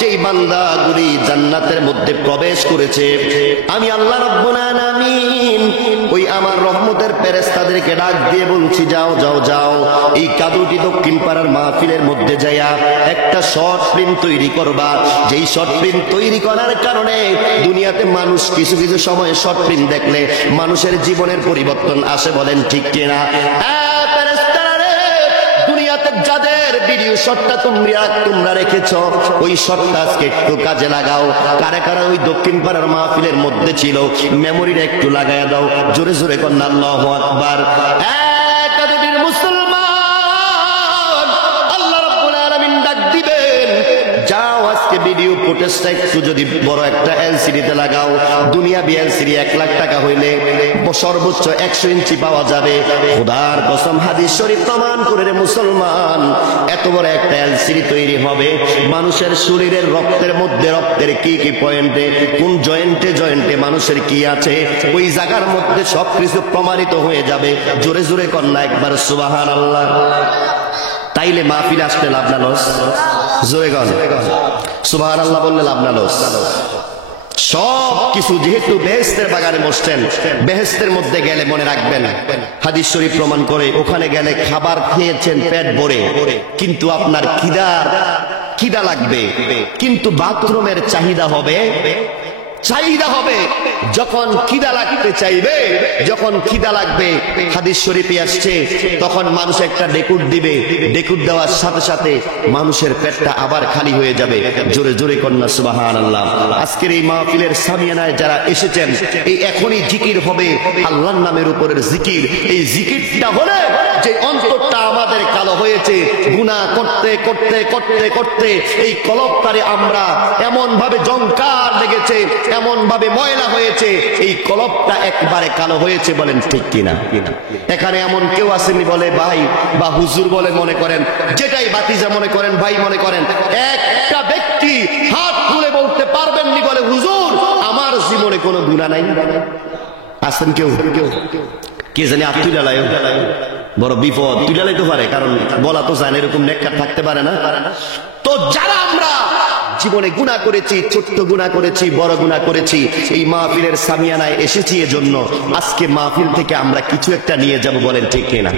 যেই বান্দাগুলি জান্নাতের মধ্যে প্রবেশ করেছে, আমি আল্লাহ রাব্বুল আলামিন ওই আমার রহমতের ফেরেশতাদেরকে ডাক দিয়ে বলছি, যাও যাও যাও, এই কাদুটি দক্ষিণ পাড়ার মাহফিলের মধ্যে যাইয়া একটা শর্ট ফিল্ম তৈরি করবা। যেই শর্ট ফিল্ম তৈরি করার কারণে দুনিয়াতে মানুষ কিছু কিছু সময় শর্ট ফিল্ম দেখলে মানুষের জীবনের পরিবর্তন আসে, বলেন ঠিক কিনা? যাদের ভিডিও শটটা তোমরা রেখেছো, ওই শটটা আজকে একটু কাজে লাগাও। কারা কারা ওই দক্ষিণ পাড়ার মাহফিলের মধ্যে ছিল, মেমোরিটা একটু লাগায়া দাও। জোরে জোরে কন্যা আল্লাহু আকবার। একাধিক মুসলমান, আল্লাহ রাব্বুল আলামিন ডাক দিবেন, যাও আজকে ভিডিও ফুটেজটা একটু যদি বড় একটা এলসিডিতে লাগাও। দুনিয়াবি এলসিডি 1 লাখ টাকা হইলে সর্বোচ্চ 100 ইঞ্চি পাওয়া যাবে। খোদার কসম, হাদিস শরীফ প্রমাণ করে রে মুসলমান, এত বড় একটা এলসিডি তৈরি হবে। মানুষের শরীরের রক্তের মধ্যে রক্তের কি কি পয়েন্টে, কোন জয়েন্টে জয়েন্টে মানুষের কি আছে, ওই জায়গার মধ্যে সবকিছু প্রমাণিত হয়ে যাবে। জোরে জোরে কন্যা একবার সুবহানাল্লাহ। তাইলে মাহফিল আসতে লাভ না লস? জোরে কন সুবহানাল্লাহ বললে লাভ না লস? সব কিছু যেহেতু বেহেশতের বাগানে বসছেন, বেহেশতের মধ্যে গেলে মনে রাখবেন, হাদিস শরীফ প্রমাণ করে, ওখানে গেলে খাবার খেয়েছেন পেট ভরে, কিন্তু আপনার খিদা লাগবে, কিন্তু বাথরুমের চাহিদা হবে চাহিদা হবে। যখন খিদা লাগতে চাইবে, যখন খিদা লাগবে, হাদিস শরীফে আসছে, তখন মানুষ একটা ডেকুর দিবে, ডেকুর দেওয়ার সাথে সাথে মানুষের পেটটা আবার খালি হয়ে যাবে। জোরে জোরে কন্যা সুবহানাল্লাহ। আজকের এই মাহফিলের সামিয়ানায় যারা এসেছেন, এই এখনই জিকির হবে আল্লাহর নামের উপরের জিকির। এই জিকিরটা হলে যে অন্তরটা আমাদের কালো হয়েছে, গুনাহ করতে করতে করতে করতে এই কলবটারে আমরা এমন ভাবে জংকার লেগেছে, এমন ভাবে ময়লা হয়েছে, এই কলবটা একবারে কালো হয়েছে। বলেন ঠিক কিনা? এখানে এমন কেউ আসেনি বলে ভাই বা হুজুর বলে মনে করেন, যেটাই বাতিজা মনে করেন, ভাই মনে করেন, একটা ব্যক্তি হাত তুলে বলতে পারবেননি বলে হুজুর আমার জীবনে কোনো গুনাহ নাই? আসেন কেউ? কে জানি হাত তুলে লায়, বড় বিপদ। তুলে লাইতে পারে, কারণ বলা তো জানে এরকম নেককার থাকতে পারে না। তো যারা আমরা জীবনে গুনাহ করেছি, ছোট্ট গুনাহ করেছি, বড় গুনাহ করেছি, এই মাহফিলের সামিয়ানায় এসেছি এজন্য আজকে মাহফিল থেকে আমরা কিছু একটা নিয়ে যাব। বলেন ঠিক কিনা?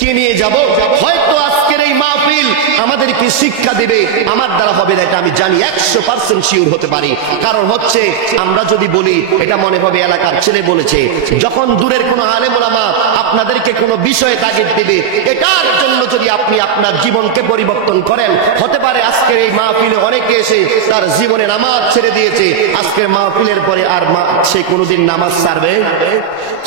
কি নিয়ে যাব? হয়তো আজকের এই মাহফিল আমাদেরকে শিক্ষা দিবে, আমার দ্বারা হবে না এটা আমি জানি, 100% শিওর হতে পারি। কারণ হচ্ছে আমরা যদি বলি এটা মনে হবে এলাকার ছেলে বলেছে। যখন দূরের কোনো আলেম ওলামা আপনাদেরকে কোনো বিষয়ে তাগিদ দিবে, এটার জন্য যদি আপনি আপনার জীবনকে পরিবর্তন করেন, হতে পারে আজকের এই মাহফিলে অনেকে এসে তার জীবনে নামাজ ছেড়ে দিয়েছে, আজকের মাহফিলের পরে আর সে কোনোদিন নামাজ ছাড়বে?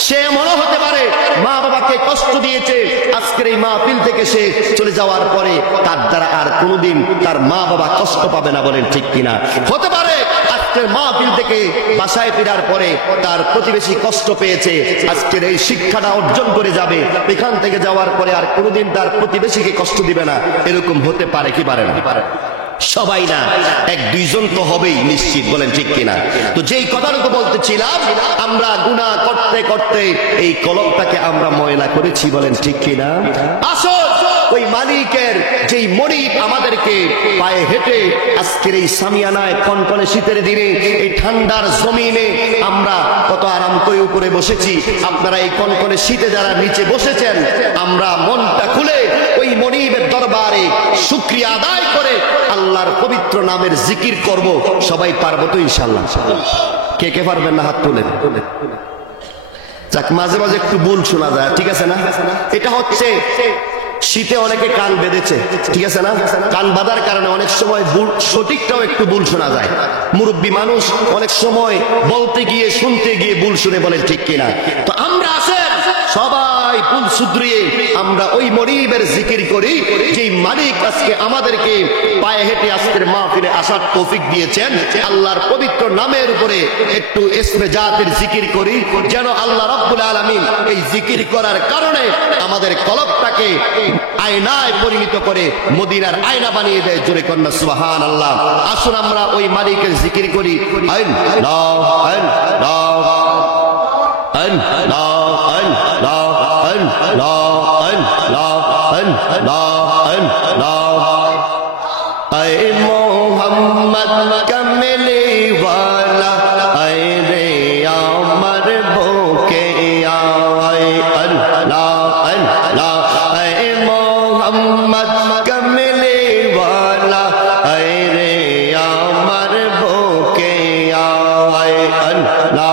সে এমনও হতে পারে মা বাবাকে কষ্ট দিয়েছে, আজকের এই মাহফিল থেকে সে চলে যাওয়ার পরে তার দ্বারা আর কোনোদিন তার মা বাবা কষ্ট পাবে না। বলেন ঠিক কিনা? হতে পারে আজকের মাহফিল থেকে বাসায় ফেরার পরে তার প্রতিবেশী কষ্ট পেয়েছে, আজকের এই শিক্ষাটা অর্জন করে যাবে, এখান থেকে যাওয়ার পরে আর কোনোদিন তার প্রতিবেশীকে কষ্ট দিবে না। এরকম হতে পারে কি পারে না? সবাই না, এক দুইজন তো হবেই নিশ্চিত। বলেন ঠিক কিনা? তো যেই কথাটুকু বলতেছিলাম, আমরা গুনাহ করতে করতে এই কলবটাকে আমরা ময়লা করেছি। বলেন ঠিক কিনা? আসো ওই মালিকের যেই মনিব আমাদেরকে পায়ে হেঁটে আজকের এই সামিয়ানায় কনকনে শীতের দিনে এই ঠান্ডার জমিনে আমরা কত আরাম করে উপরে বসেছি, আপনারা এই কনকনে শীতে যারা নিচে বসেছেন, আমরা মনটা খুলে ওই মনিবের দরবারে শুকরিয়া আদায় করে আল্লাহর পবিত্র নামের জিকির করব। সবাই পারবো তো ইনশাআল্লাহ? কে কে পারবেন না হাত তুলেন। যাক, মাঝে মাঝে একটু ভুল শোনা যায়, ঠিক আছে না? এটা হচ্ছে শীতে অনেকে কান বেঁধেছে, ঠিক আছে না? কান বাঁধার কারণে অনেক সময় সঠিকটাও একটু ভুল শোনা যায়। মুরব্বী মানুষ অনেক সময় বলতে গিয়ে শুনতে গিয়ে ভুল শুনে। বলেন ঠিক কিনা? তো আমরা আছেন সবাই ভুল শুধরিয়ে আমরা ওই মনিবের জিকির করি, যেই মালিক আজকে আমাদেরকে পায়ে হেঁটে আজকের মাহফিলে আসার তৌফিক দিয়েছেন। আল্লাহর পবিত্র নামের উপরে একটু ইসমে জাতের জিকির করি, যেন আল্লাহ রাব্বুল আলামিন এই জিকির করার কারণে আমাদের কলবটাকে আয়নায় পরিণত করে মদিনার আয়না বানিয়ে দেয়। জোরে কন্যা সুবহানাল্লাহ। আসুন আমরা ওই মালিকের জিকির করি। আল্লাহ আল্লাহ আল্লাহ আল্লাহ আল্লাহ আল্লাহ আল্লাহ আল্লাহ। আয় মোহাম্মদ কমলি ওয়ালা, আয় রে আমার বুকে আয়। আল্লাহ আল্লাহ আয় মোহাম্মদ কমলি ওয়ালা, আয় রে আমার বুকে আয়। আল্লাহ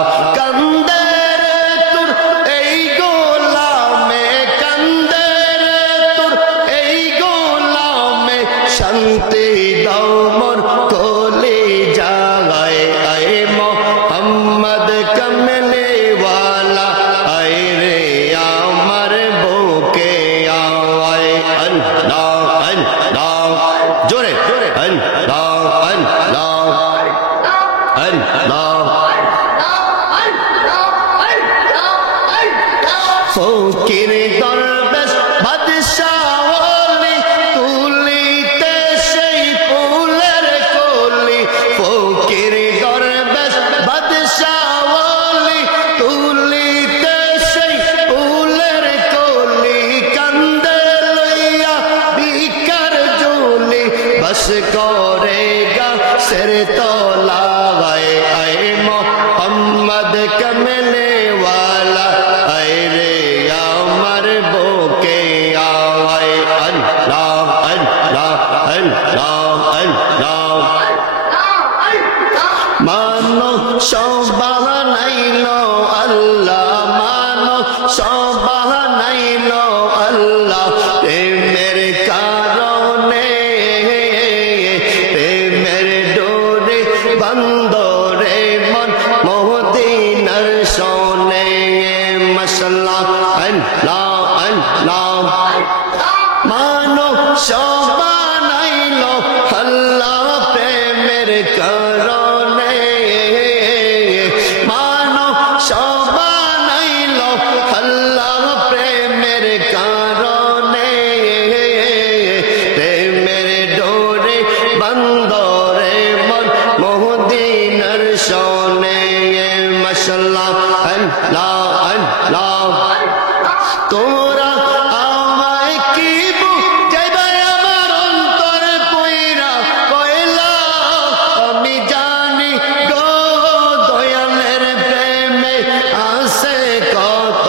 শান্তি দাও মোর কোলে যায়। আয় মোহাম্মদ কমলে ওয়ালা, আয় রে আমার বুকে আয়। আল্লাহ আল্লাহ জোরে জোরে আল্লাহ আল্লাহ আল্লাহ। ফকির দরবেশ বাদশা করেগা सिर तोला। आए मोहम्मद कमले वाला, आए रे अमर बोके आवा। মাশাআল্লাহ আল্লাহ আল্লাহ মানুষ বানাইল আল্লাহ প্রেমের কারণে মানুষ বানাইল আল্লাহ প্রেমের কারণে প্রেমের ডোরে বন্দরে মন মদিনার শোনে মাশাআল্লাহ আল্লাহ আল্লাহ তোরা আমায় কি বুঝাইবা আমার অন্তর কইরা কইলা আমি জানি গো দয়ালের প্রেমে আছে কত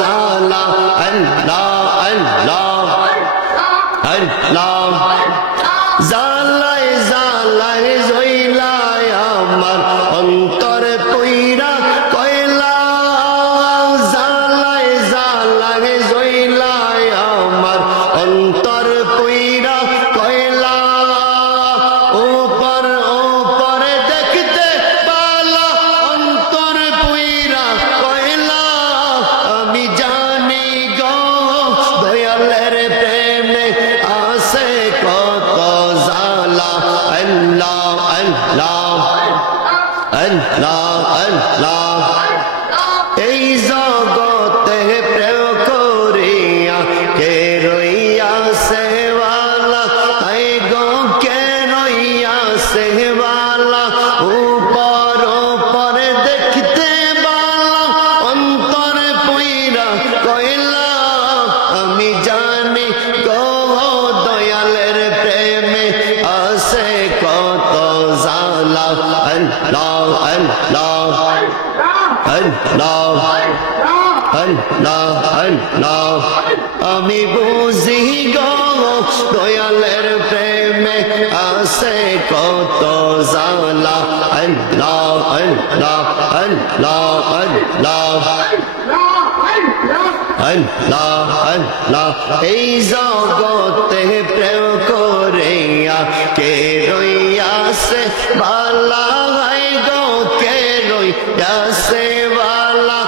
জালা আল্লাহ আল্লাহ আল্লাহ জালাই জালাই জইলাই আমার অন্তর কইরা কইলা জালাই জালাই জইলাই আমার অন্তর কইরা কইলা উপর উপর দেখতে পালা অন্তর কইরা কইলা আমি জানি গো দয়ালের প্রেমে আছে কত জালা আল্লাহ আল্লাহ আল্লাহ আল্লাহ এই জগতে প্রেম করিয়া কে রইয়া সেওয়ালা আই গো কে রইয়া সেওয়ালা উপর উপর দেখতে বালা অন্তর পুইরা কইলা আমি জানি গো দয়ালের প্রেমে আছে কত জালা আল্লাহ আল্লাহ আল্লাহ আল্লাহ আল্লাহ আমি বুঝি গো দয়ালের প্রেমে আছে কত জালা আল্লাহ আল্লাহ আল্লাহ আল্লাহ আল্লাহ আল্লাহ এই জগতে প্রেম করিয়া কে রইয়াছে বালা হাই গো কে রইয়াছে বালা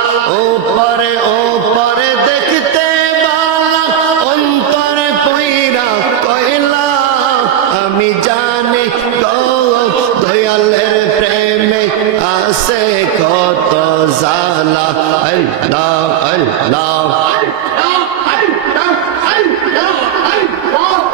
উপরে উপরে দেখতে বালা অন্তর পইরা কইলা আমি জানি গো দয়ালের প্রেমে আছে কত জালা আল্লাহ আল্লাহ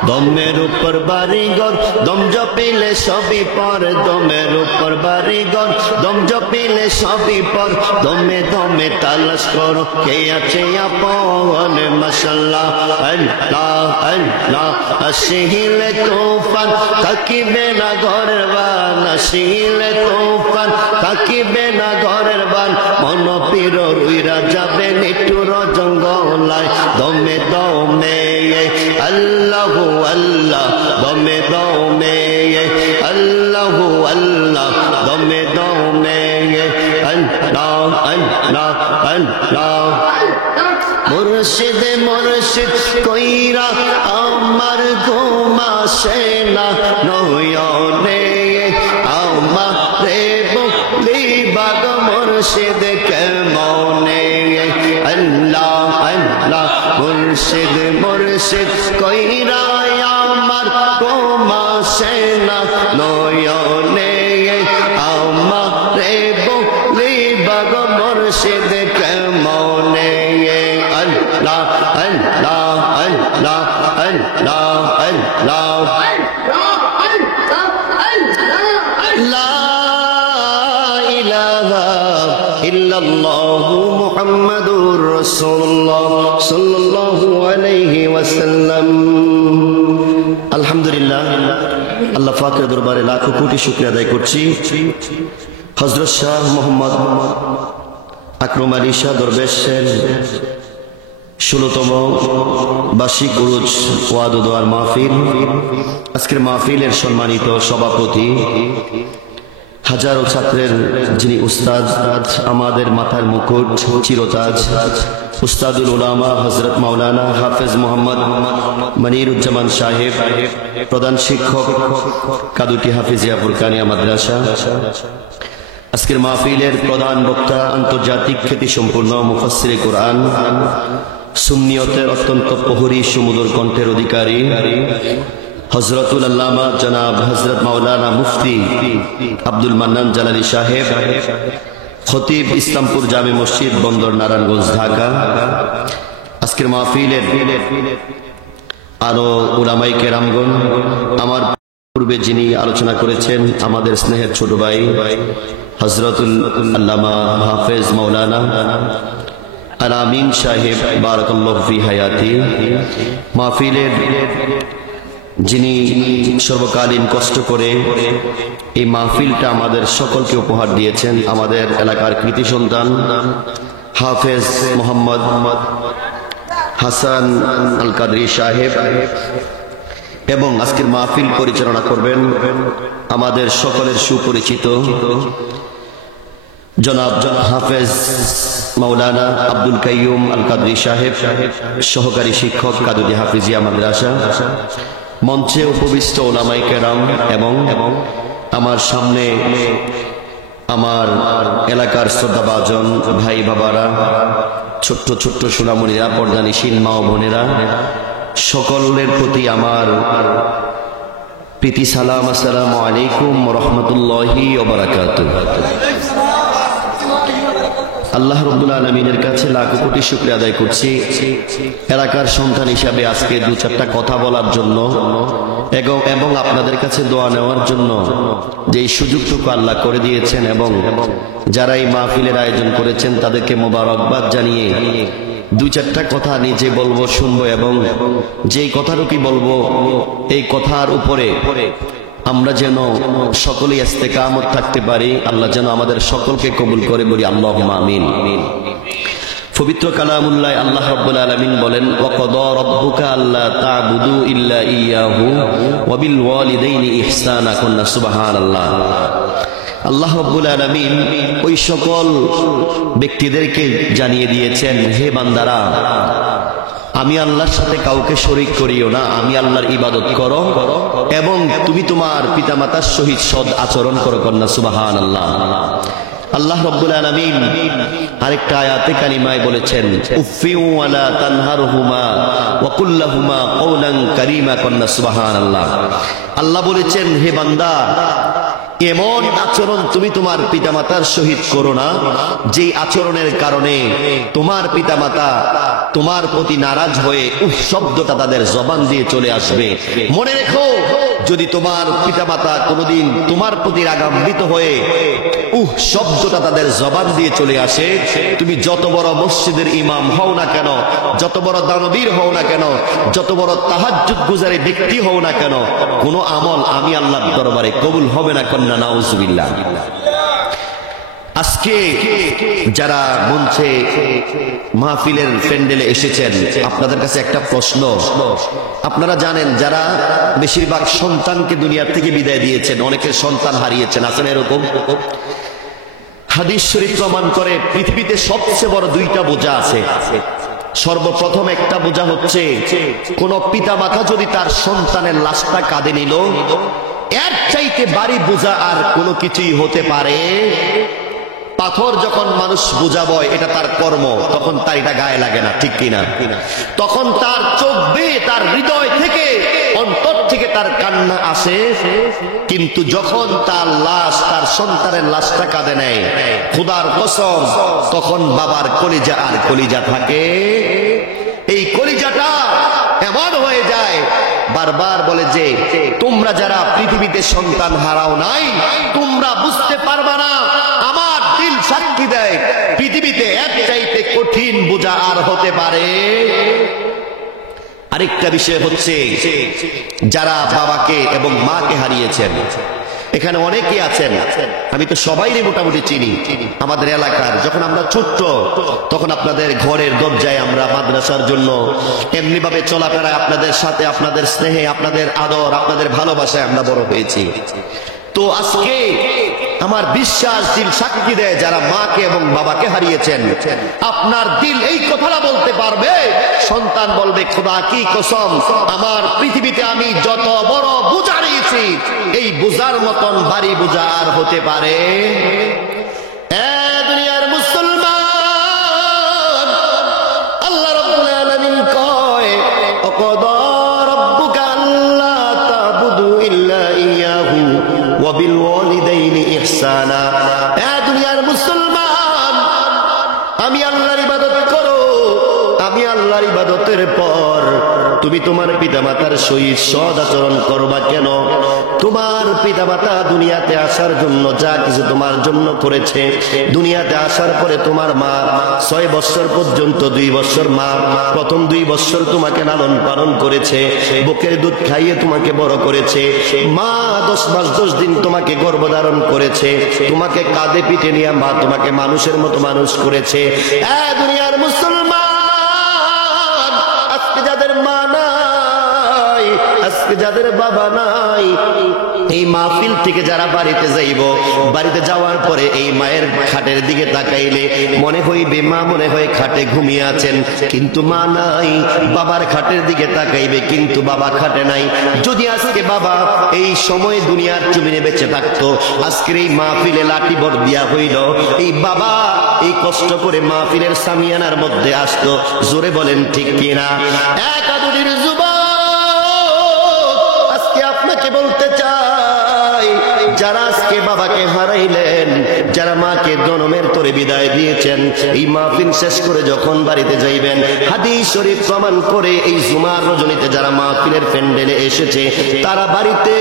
দমের উপর বাড়িঘর দম জপিলে সবই পর দমের উপর বাড়িঘর দম জপিলে সবই পর দমে দমে তালাশ করো কে আছে আপন মাশাআল্লাহ আল্লাহ আল্লাহ আসিলে তুফান থাকিবে না ঘরের বান আসিলে তুফান থাকিবে না ঘরের বান মন পীর রুইরা যাবে নিঠুর জঙ্গলায় দমে দমে আল্লাহ আল্লাহ দমে দমে আল্লাহ আল্লাহ দমে দমে আল্লাহ আল্লাহ আল্লাহ মুর্শিদ মুর্শিদ কইরা আমার ঘুম আসে না নয়নে আমারে বলি বাগ মুর্শিদ কেমনে আল্লাহ আল্লাহ মুর্শিদ মুর্শিদ কইরা আমার ঘুম আসে না নয়নে আমারে বলি বাগ মুর্শিদ কেমনে আল্লাহ আল্লাহ আল্লাহ আল্লাহ আল্লাহ লা ইলাহা ইল্লাল্লাহু মুহাম্মাদুর রাসূলুল্লাহ সাল্লাল্লাহু আলাইহি ওয়াসাল্লাম। আলহামদুলিল্লাহ, আল্লাহ পাকের দরবারে লাখো কোটি শুকরিয়া আদায় করছি। হযরত শাহ মোহাম্মদ আকরম আলী শাহ দরবেশের 16তম বার্ষিক উরুজ ওয়াদ ও দোয়ার মাহফিল, আজকের মাহফিলের সম্মানিত সভাপতি, হাজারো ছাত্রের যিনি উস্তাদ, আমাদের মাথার মুকুট, চিরতাজ, উস্তাদুল উলামা হযরত মাওলানা হাফেজ মোহাম্মদ মনিরুজ্জামান সাহেব, প্রধান শিক্ষক কাদুটি হাফিজিয়া ফুরকানিয়া মাদ্রাসা, আজকের মাহফিলের প্রধান বক্তা আন্তর্জাতিক খ্যাতি সম্পূর্ণ মুফাসসিরে কোরআন, সুন্নিয়তের অত্যন্ত প্রহরী সুমধুর কণ্ঠের অধিকারী হযরতুল আল্লামা জনাব হযরত মাওলানা মুফতি আব্দুল মান্নান জালালী সাহেব, খতিব ইসলামপুর জামে মসজিদ, বন্দর, নারায়ণগঞ্জ, ঢাকা। আজকের মাহফিলের আরো উলামায়ে কেরামগণ, আমার পূর্বে যিনি আলোচনা করেছেন আমাদের স্নেহের ছোট ভাই হযরতুল আল্লামা হাফেজ মাওলানা আল আমিন সাহেব, বারাকাল্লাহু ফি হায়াতি। মাহফিলের যিনি সর্বকালীন কষ্ট করে এই মাহফিলটা আমাদের সকলকে উপহার দিয়েছেন, আমাদের এলাকার কৃতি সন্তান হাফেজ মোহাম্মদ হাসান আল কাদরি সাহেব, এবং আজকের মাহফিল পরিচালনা করবেন আমাদের সকলের সুপরিচিত জনাব হাফেজ মাওলানা আব্দুল কাইয়ুম আল কাদরি সাহেব, সহকারী শিক্ষক কাদুদি হাফিজিয়া মাদ্রাসা। মঞ্চে উপবিষ্ট উলামায়ে কেরাম এবং আমার সামনে আমার এলাকার শ্রদ্ধাভাজন ভাই বাবারা, ছোট্ট ছোট্ট সোনামণিরা, পর্দানিশীল মা ও বোনেরা, সকলের প্রতি আমার প্রীতি সালাম। আসসালামু আলাইকুম ওয়া রাহমাতুল্লাহি ওয়া বারাকাতুহু। আল্লাহ রাব্বুল আলামিনের কাছে লাখো কোটি শুকরিয়া আদায় করছি এলাকার সন্তান হিসাবে আজকে দু চারটা কথা বলার জন্য এবং আপনাদের কাছে দোয়া নেওয়ার জন্য, যে এই সুযোগটুকু আল্লাহ করে দিয়েছেন, এবং যারা এই মাহফিলের আয়োজন করেছেন তাদেরকে মোবারকবাদ জানিয়ে দু চারটা কথা নিজে বলবো, শুনবো, এবং যেই কথাটুকুই বলবো এই কথার উপরে আমরা যেন সকলেই ইস্তেকামত থাকতে পারি। আল্লাহ যেন আমাদের সকলকে কবুল করে, বলি আল্লাহুম্মা আমিন। পবিত্র কালামুল্লাহ আল্লাহ রাব্বুল আলামিন বলেন, ওয়া ক্বাদা রাব্বুকা আল্লা তা'বুদু ইল্লা ইয়্যাহু ওয়া বিল ওয়ালিদাইনি ইহসানা। কুননা সুবহানাল্লাহ। আল্লাহ রাব্বুল আলামিন ওই সকল ব্যক্তিদেরকে জানিয়ে দিয়েছেন, হে বান্দারা, আমি আল্লাহর সাথে কাউকে শরীক করিও না, আমি আল্লাহর ইবাদত করো এবং তুমি তোমার পিতামাতার সহিত সৎ আচরণ করো। কন্যা সুবহানাল্লাহ। আল্লাহ রাব্বুল আলামিন আরেকটা আয়াতে কারিমায় বলেছেন, উফিউ ওয়ালা তানহারহুমা ওয়া কুল লাহুমা কওলান কারীমা। কন্যা সুবহানাল্লাহ। আল্লাহ বলেছেন, হে বান্দা, এমন আচরণ তুমি তোমার পিতামাতার সহিত করো না যে আচরণের কারণে তোমার পিতামাতা তোমার প্রতি নারাজ হয়ে উফ শব্দটা তাদের জবান দিয়ে চলে আসবে। মনে রেখো, যদি তোমার পিতামাতা কোনোদিন তোমার প্রতি রাগান্বিত হয়ে উফ শব্দটা তাদের জবান দিয়ে চলে আসে, তুমি যত বড় মসজিদের ইমাম হও না কেন, যত বড় দানবীর হও না কেন, যত বড় তাহাজ্জুদ গুজারি ব্যক্তি হও না কেন, কোনো আমল আমি আল্লাহর দরবারে কবুল হবে না। কন্যা নাউজুবিল্লাহ। আজকে যারা মঞ্চে মাহফিলের প্যান্ডেলে এসেছেন, আপনাদের কাছে একটা প্রশ্ন। আপনারা জানেন, যারা বেশিরভাগ সন্তানকে দুনিয়ার থেকে বিদায় দিয়েছেন, অনেকের সন্তান হারিয়েছেন, আছেন এরকম? হাদিস শরীফ প্রমাণ করে পৃথিবীতে সবচেয়ে বড় দুইটা বোঝা আছে। সর্বপ্রথম একটা বোঝা হচ্ছে, কোন পিতা মাতা যদি তার সন্তানের লাশটা কাঁধে নিল, এর চাইতে ভারী বোঝা আর কোনো কিছুই হতে পারে? পাথর যখন মানুষ বোঝা বয়, এটা তার কর্ম, তখন তার এটা গায়ে লাগে না, ঠিক কিনা? তখন তার চোখ বেয়ে তার হৃদয় থেকে, অন্তর থেকে তার কান্না আসে। কিন্তু যখন তার লাশ, তার সন্তানের লাশটা কাঁধে নেয়, খোদার কসম, তখন বাবার কলিজা আর কলিজা থাকে। এই কলিজাটা এমন হয়ে যায়, বারবার বলে যে তোমরা যারা পৃথিবীতে সন্তান হারাও নাই, তোমরা বুঝতে পারবা না। আমার দিল সাক্ষী দেয়, পৃথিবীতে এর চাইতে কঠিন বোঝা আর হতে পারে? আরেকটা বিষয় হচ্ছে, যারা বাবাকে এবং মাকে হারিয়েছেন, এখানে অনেকে আছেন, আমি তো সবাইরে মোটামুটি চিনি আমাদের এলাকার। যখন আমরা ছোট্ট, তখন আপনাদের ঘরের দরজায় আমরা মাদ্রাসার জন্য এমনি ভাবে চলাফেরায়, আপনাদের সাথে, আপনাদের স্নেহে, আপনাদের আদর, আপনাদের ভালোবাসায় আমরা বড় হয়েছি। তো আজকে আমার বিশ্বাস, দিল সাক্ষী দেয়, যারা মাকে এবং বাবাকে হারিয়েছেন, আপনার দিল এই কথাটা বলতে পারবে, সন্তান বলবে, খোদা কি কসম, আমার পৃথিবীতে আমি যত বড় বোঝা নিয়েছি, এই বোঝার মতন ভারী বোঝা আর হতে পারে? وقضى ربك ألا تعبدوا إلا إياه وبالوالدين إحسانا দুনিয়ার মুসলমান আমি আল্লাহর ইবাদত করো আমি আল্লাহর ইবাদতের পর তুমি তোমার পিতামাতার সহিত সৎ আচরণ করবা কেন তোমার পিতামাতা দুনিয়াতে আসার জন্য যা কিছু তোমার জন্য করেছে দুনিয়াতে আসার পরে তোমার মা 6 বছর পর্যন্ত 2 বছর মা প্রথম 2 বছর তোমাকে লালন পালন করেছে বুকের দুধ খাইয়ে তোমাকে বড় করেছে মা 10 মাস 10 দিন তোমাকে গর্ভধারণ করেছে তোমাকে কাঁধে পিঠে নিয়ে মা তোমাকে মানুষের মতো মানুষ করেছে দুনিয়ার মুসলমান আজকে যাদের মা নাই আজকে যাদের বাবা নাই এই মাহফিল থেকে যারা বাড়িতে যাইব বাড়িতে যাওয়ার পরে এই মায়ের খাটের দিকে তাকাইলে মনে হইবে মা মনে হয় খাটে ঘুমিয়ে আছেন কিন্তু মা নাই বাবার খাটের দিকে তাকাইবে কিন্তু বাবা খাটে নাই যদি আজকে বাবা এই সময় দুনিয়ার জমিনে বেঁচে থাকতো আজকের এই মাহফিলে লাঠি বর দিয়া হইল এই বাবা এই কষ্ট করে মাহফিলের সামিয়ানার মধ্যে আসতো জোরে বলেন ঠিক কিনা একাদুরির যুবক আজকে আপনাকে বলতে চাই যারা আজকে বাবাকে হারাইলেন যারা মাকে জনমের তরে বিদায় দিয়েছেন এই মাহফিল শেষ করে যখন বাড়িতে যাইবেন হাদিস শরীফ প্রমাণ করে এই জুমার রজনীতে যারা মাহফিলের প্যান্ডেলে এসেছে তারা বাড়িতে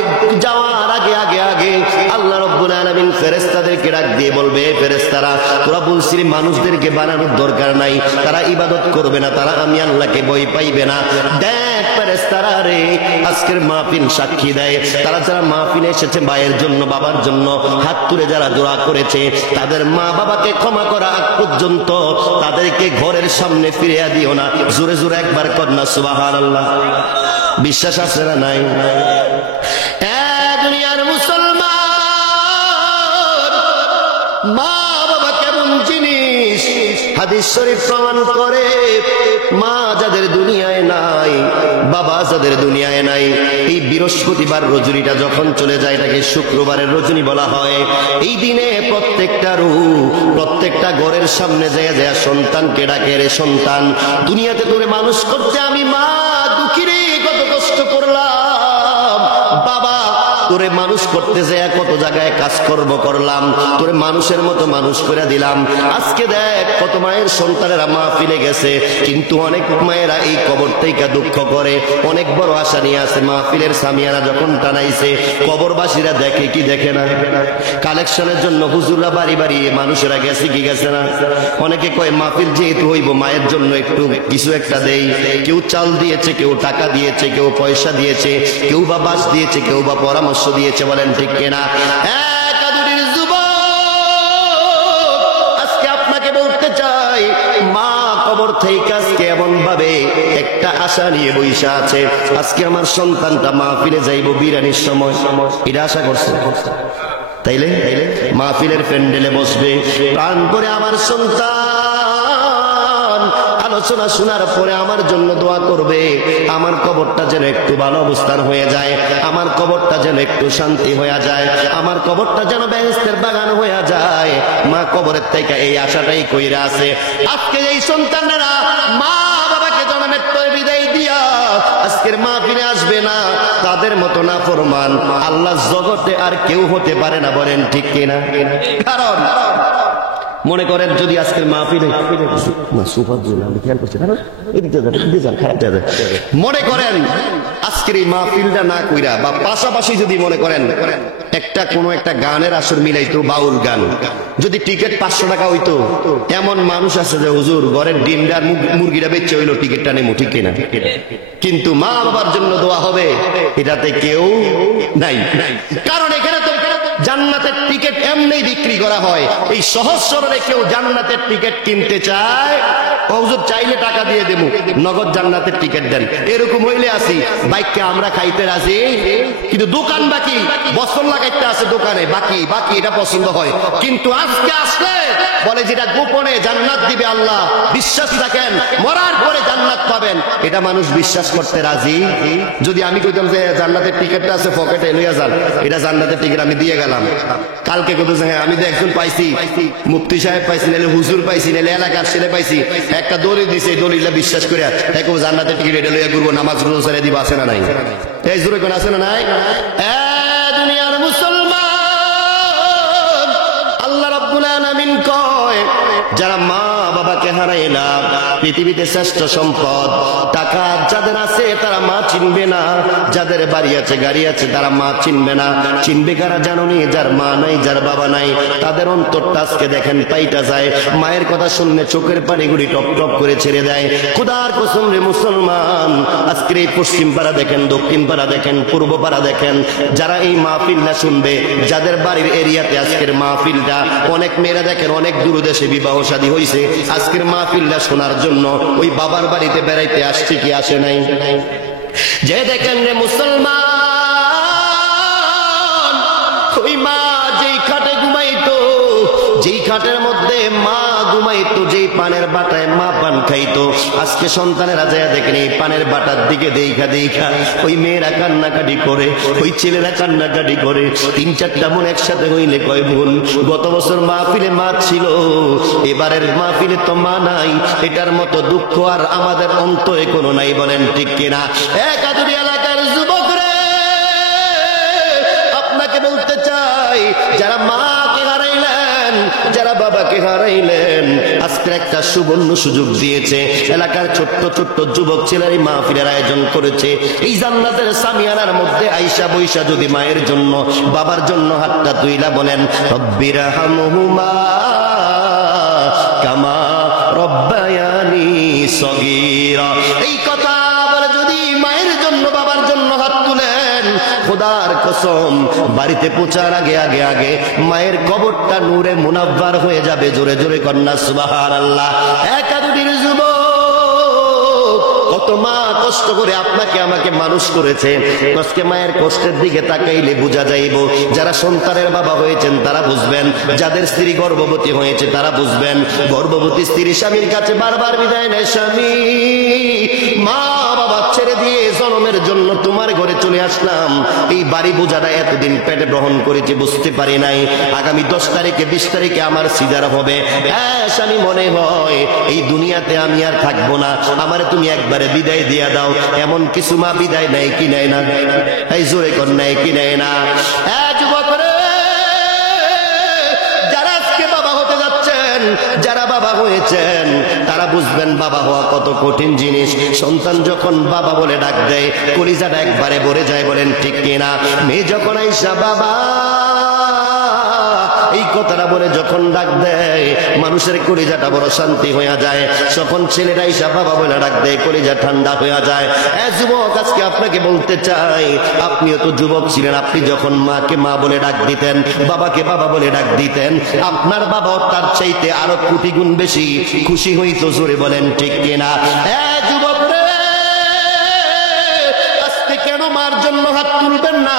যাওয়ার আগে আগে আগে আল্লাহ রাব্বুল আলামিন ফেরেশতাদেরকে ডাক দিয়ে বলবে ফেরেশতারা তোরা বলছিস মানুষদেরকে বানানোর দরকার নাই তারা ইবাদত করবে না তারা আমি আল্লাহকে ভয় পাইবে না দেখ ফেরেশতারা রে আজকের মাহফিল সাক্ষী দেয় তারা যারা মাহফিলে এসেছে ভাইয়ের জন্য বাবার জন্য হাত তুলে যারা দোয়া করেছে তাদের মা বাবাকে ক্ষমা করা আগ পর্যন্ত তাদেরকে ঘরের সামনে ফিরিয়ে দিও না জোরে জোরে একবার কর না সুবহানাল্লাহ বিশ্বাস আছে না নাই দুনিয়ার মুসলমান মা বাবা কেমন জিনিস হাদিস শরীফ প্রমাণ করে মা যাদের দুনিয়ায় নাই বাবা যাদের দুনিয়ায় নাই এই বৃহস্পতিবার রজনীটা যখন চলে যায় এটাকে শুক্রবারের রজনী বলা হয় এই দিনে প্রত্যেকটা ঘরের সামনে যায় যায় সন্তানকে ডাকে রে সন্তান দুনিয়াতে তোরে মানুষ করতে আমি মা দুঃখী রে কত কষ্ট করলাম বাবা তোরে মানুষ করতে যায় কত জায়গায় কাজকর্ম করলাম তোরে মানুষের মতো মানুষ করে দিলাম আজকে দেখ কত মায়ের সন্তানেরা মাহফিলে গেছে কিন্তু অনেক মায়েরা এই কবর থেকে দুঃখ করে অনেক বড় আশা নিয়ে আসে মাহফিলের সামিয়ানা যখন টানাইছে কবরবাসীরা দেখে কি দেখে না কালেকশনের জন্য হুজুররা বাড়ি বাড়ি মানুষেরা গেছে কি গেছে না অনেকে কয় মাহফিল যেহেতু হইব মায়ের জন্য একটু কিছু একটা দেই কেউ চাল দিয়েছে কেউ টাকা দিয়েছে কেউ পয়সা দিয়েছে কেউ বা বাস দিয়েছে কেউ বা পরামর্শ দিয়েছে বলেন ঠিক কিনা একাদুরির যুবক আজকে আপনাকে বলতে চাই মা কবর থেকে আজকে এমন ভাবে একটা আশা নিয়ে বইসা আছে আজকে আমার সন্তানটা মাহফিলে যাইব বিরানির সময় এটা আশা করছে তাইলে মাহফিলের প্যান্ডেলে বসবে প্রাণ করে আমার সন্তান আলোচনা শোনার পরে আমার জন্য দোয়া করবে আমার কবরটা যেন একটু ভালো অবস্থান হয়ে যায় আমার কবরটা যেন একটু শান্তি হয়ে যায় আমার কবরটা যেন বেহেশতের বাগান হয়ে যায় মা কবরের থেকে এই আশাটাই কইরা আছে আজকে এই সন্তানেরা মা বাবাকে জন্মের তরে বিদায় দিয়া আজকের মাহফিলে আসবে না তাদের মতো না ফরমান আল্লাহ জগতে আর কেউ হতে পারে না বলেন ঠিক কিনা কারণ মনে করেন যদি আজকের মাহফিলে মনে করেন আজকের এই মাহফিলটা না কইরা বা পাশাপাশি যদি মনে করেন একটা কোন একটা গানের আসর মিলাইতো বাউল গান যদি টিকিট 500 টাকা হইতো এমন মানুষ আছে যে হুজুর ঘরের ডিমটা মুরগিটা বেচে হইলো টিকিটটা নেমু ঠিক কিনা কিন্তু মা বাবার জন্য দোয়া হবে এটাতে কেউ নাই কারণ এখানে তো জান্নাতের টিকিট এমনি বিক্রি করা হয় এই সহজ সরলে কেউ জান্নাতের টিকিট কিনতে চায় হুজুর চাইলে টাকা দিয়ে দেবো নগদ জান্নাতের টিকিট দেন এরকম হইলে আসি বাইককে আমরা খাইতে রাজি কিন্তু দোকান বাকি বছর লাগাইতে আছে দোকানে বাকি এটা পছন্দ হয় কিন্তু আজকে আসলে বলে যেটা গোপনে জান্নাত দিবে আল্লাহ বিশ্বাস রাখেন মরার পরে জান্নাত পাবেন পাবেন, এটা মানুষ বিশ্বাস করতে রাজি। যদি আমি কইতাম যে জান্নাতের টিকিটটা আছে পকেটে লইয়া যান, এটা জান্নাতের টিকিট আমি দিয়ে গেলাম, কালকে কইতো যে হ্যাঁ আমি তো একজন পাইছি, মুফতি সাহেব পাইছি, নাহলে হুজুর পাইছি, নাহলে এলাকার ছেলে পাইছি, একটা দলিল দিছে, এই দলিলটা বিশ্বাস করে দেখো জান্নাতের টিকিট এটা লইয়া ঘুরবো, নামাজ রোজা ছেড়ে দিব, আছে না নাই? এই জোরে কোন আছে না নাই? দুনিয়ার মুসলমান, আল্লাহ রাব্বুল আলামিন কয় যারা মা বাবাকে হারাইলাম, পৃথিবীতে শ্রেষ্ঠ সম্পদ টাকা যাদের আছে তারা মা চিনবে না, যাদের বাড়ি আছে গাড়ি আছে তারা মা চিনবে না। চিনবে কারা জানোনি? যার মা নাই, যার বাবা নাই, তাদের অন্তরটা আজকে দেখেন পাইটা যায়, মায়ের কথা শুনলে চোখের পানিগুলি টপ টপ করে ছেড়ে দেয়। খোদার কসম রে মুসলমান, আজকের এই পশ্চিম পাড়া দেখেন, দক্ষিণ পাড়া দেখেন, পূর্ব পাড়া দেখেন, যারা এই মাহফিলটা শুনবে, যাদের বাড়ির এরিয়াতে আজকের মাহফিলটা, অনেক মেয়েরা দেখেন অনেক দূরদেশে বিবাহ শাদী হয়েছে আজকের মাহফিলটা শোনার জন্য, ওই বাবার বাড়িতে বেড়াইতে আসছে কি আসে নাই? যে দেখেন রে মুসলমান, ওই মা যেই খাটে ঘুমাইতো, যেই খাটের মধ্যে মা ঘুমাইতো, যেই পানের বাটায় মা পান খাইতো, আজকে সন্তানেরা যায় দেখেন এই পানের বাটার দিকে দেখা দেখা ওই মেয়েরা কান্নাকাটি করে, ওই ছেলেরা কান্নাকাটি করে। 3-4টা বোন একসাথে হইলে কয় বোন, গত বছর মাহফিলে মা ছিল, এবারের মাহফিলে তো মা নাই, এটার মতো দুঃখ আর আমাদের অন্তরে কোনো নাই, বলেন ঠিক কিনা? একাদুরি এলাকার যুবক রে, আপনাকে বলতে চাই, যারা মাকে হারাইলেন, যারা বাবাকে হারাইলেন, আজকে একটা সুবর্ণ সুযোগ দিয়েছে, এলাকার ছোট্ট ছোট্ট যুবক ছেলেরই মাহফিলের আয়োজন করেছে। এই জান্নাতের সামিয়ানার মধ্যে আইসা বৈশা যদি মায়ের জন্য বাবার জন্য হাতটা তুইলা বলেন রব্বিরহামহুমা কামা রব্বায়ানি সগীরা, এই কথা বলে যদি মায়ের জন্য বাবার জন্য হাত তুলেন, খোদার কসম বাড়িতে পৌঁছার আগে আগে আগে মায়ের কবরটা নূরে মুনাব্বার হয়ে যাবে। জোরে জোরে কন্যা সুবহানাল্লাহ। একাদুটির যুবক, কত মা কষ্ট করে আপনাকে আমাকে মানুষ করেছে, আজকে মায়ের কষ্টের দিকে তাকাইলে বোঝা যাইব। যারা সন্তানের বাবা হয়েছেন তারা বুঝবেন, যাদের স্ত্রী গর্ভবতী হয়েছে তারা বুঝবেন। গর্ভবতী স্ত্রী স্বামীর কাছে বারবার বিদায় নেয়, স্বামী মা বাবা ছেড়ে দিয়ে জন্মের জন্য তোমার ঘরে চলে আসলাম, এই বাড়ি বোঝাটা এতদিন পেটে গ্রহণ করেছি বুঝতে পারি নাই, আগামী 10 তারিখে 20 তারিখে আমার সিজার হবে। হ্যাঁ স্বামী, মনে হয় এই দুনিয়াতে আমি আর থাকবো না, আমারে তুমি একবারে বিদায় দিয়া দাও। এমন কিছু মা বিদায় নেয় কি নেয় না? এই জোরে কর, নেয় কি নেয় না? যুবক রে, যারা আজকে বাবা হতে যাচ্ছেন, যারা বাবা হয়েছেন, তারা বুঝবেন বাবা হওয়া কত কঠিন জিনিস। সন্তান যখন বাবা বলে ডাক দেয়, কলিজাটা একবারে ভরে যায়, বলেন ঠিক কিনা? মেয়ে যখন আইসা বাবা এই কথাটা বলে যখন ডাক দেয়, মানুষের কলিজাটা বড় শান্তি হয়ে যায়। যখন ছেলেরা আইসা বাবা বলে ডাক দেয়, কলিজা ঠান্ডা হয়ে যায়। যুবক, আজকে আপনাকে বলতে চাই, আপনিও তো যুবক ছিলেন, আপনি যখন মাকে মা বলে ডাক দিতেন, বাবাকে বাবা বলে ডাক দিতেন, আপনার বাবাও তার চাইতে আরো কোটি গুণ বেশি খুশি হইতো। জোরে বলেন ঠিক কিনা? যুবক রে, আজকে কেন মার জন্য হাত তুলবেন না?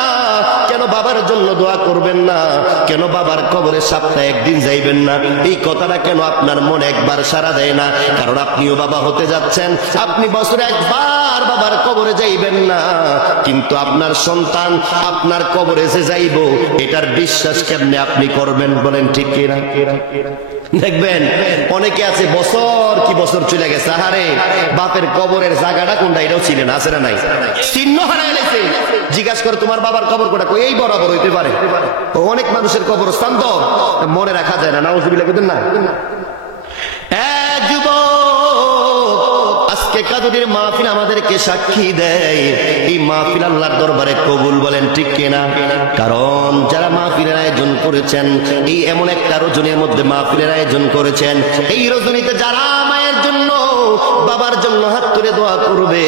কেন বাবার জন্য দোয়া করবেন না? কেন বাবার কবরে সপ্তাহে একদিন যাইবেন না? এই কথাটা কেন আপনার মনে একবার সাড়া দেয় না? কারণ আপনিও বাবা হতে যাচ্ছেন, আপনি বছরে একবার বাবার কবরে যাইবেন না, কিন্তু আপনার সন্তান আপনার কবরে যে যাইব, এটার বিশ্বাস কেমনে আপনি করবেন? বলেন ঠিক কিনা? দেখবেন অনেকে আছে বছর কি বছর চলে গেছে, আহারে বাপের কবরের জায়গাটা কোনটা এটাও ছিলেন, আছে না নাই? চিহ্ন হারায় গেছে। জিজ্ঞাসা করে তোমার বাবার কবর কোটা, কই এই বরাবর হইতে পারে। অনেক মানুষের কবরস্থান তো মনে রাখা যায় না, নাউজুবিল্লাহ কইতেন না? আজকে কাদুরির মাহফিল আমাদেরকে সাক্ষী দেয়, এই মাহফিল আল্লাহর দরবারে কবুল, বলেন ঠিক কিনা? কারণ যারা মাহফিলের আয়োজন করেছেন, এই এমন একটা রজনীর মধ্যে মাহফিলের আয়োজন করেছেন, এই রজনীতে যারা মায়ের জন্য বাবার জন্য হাত তুলে দোয়া করবে,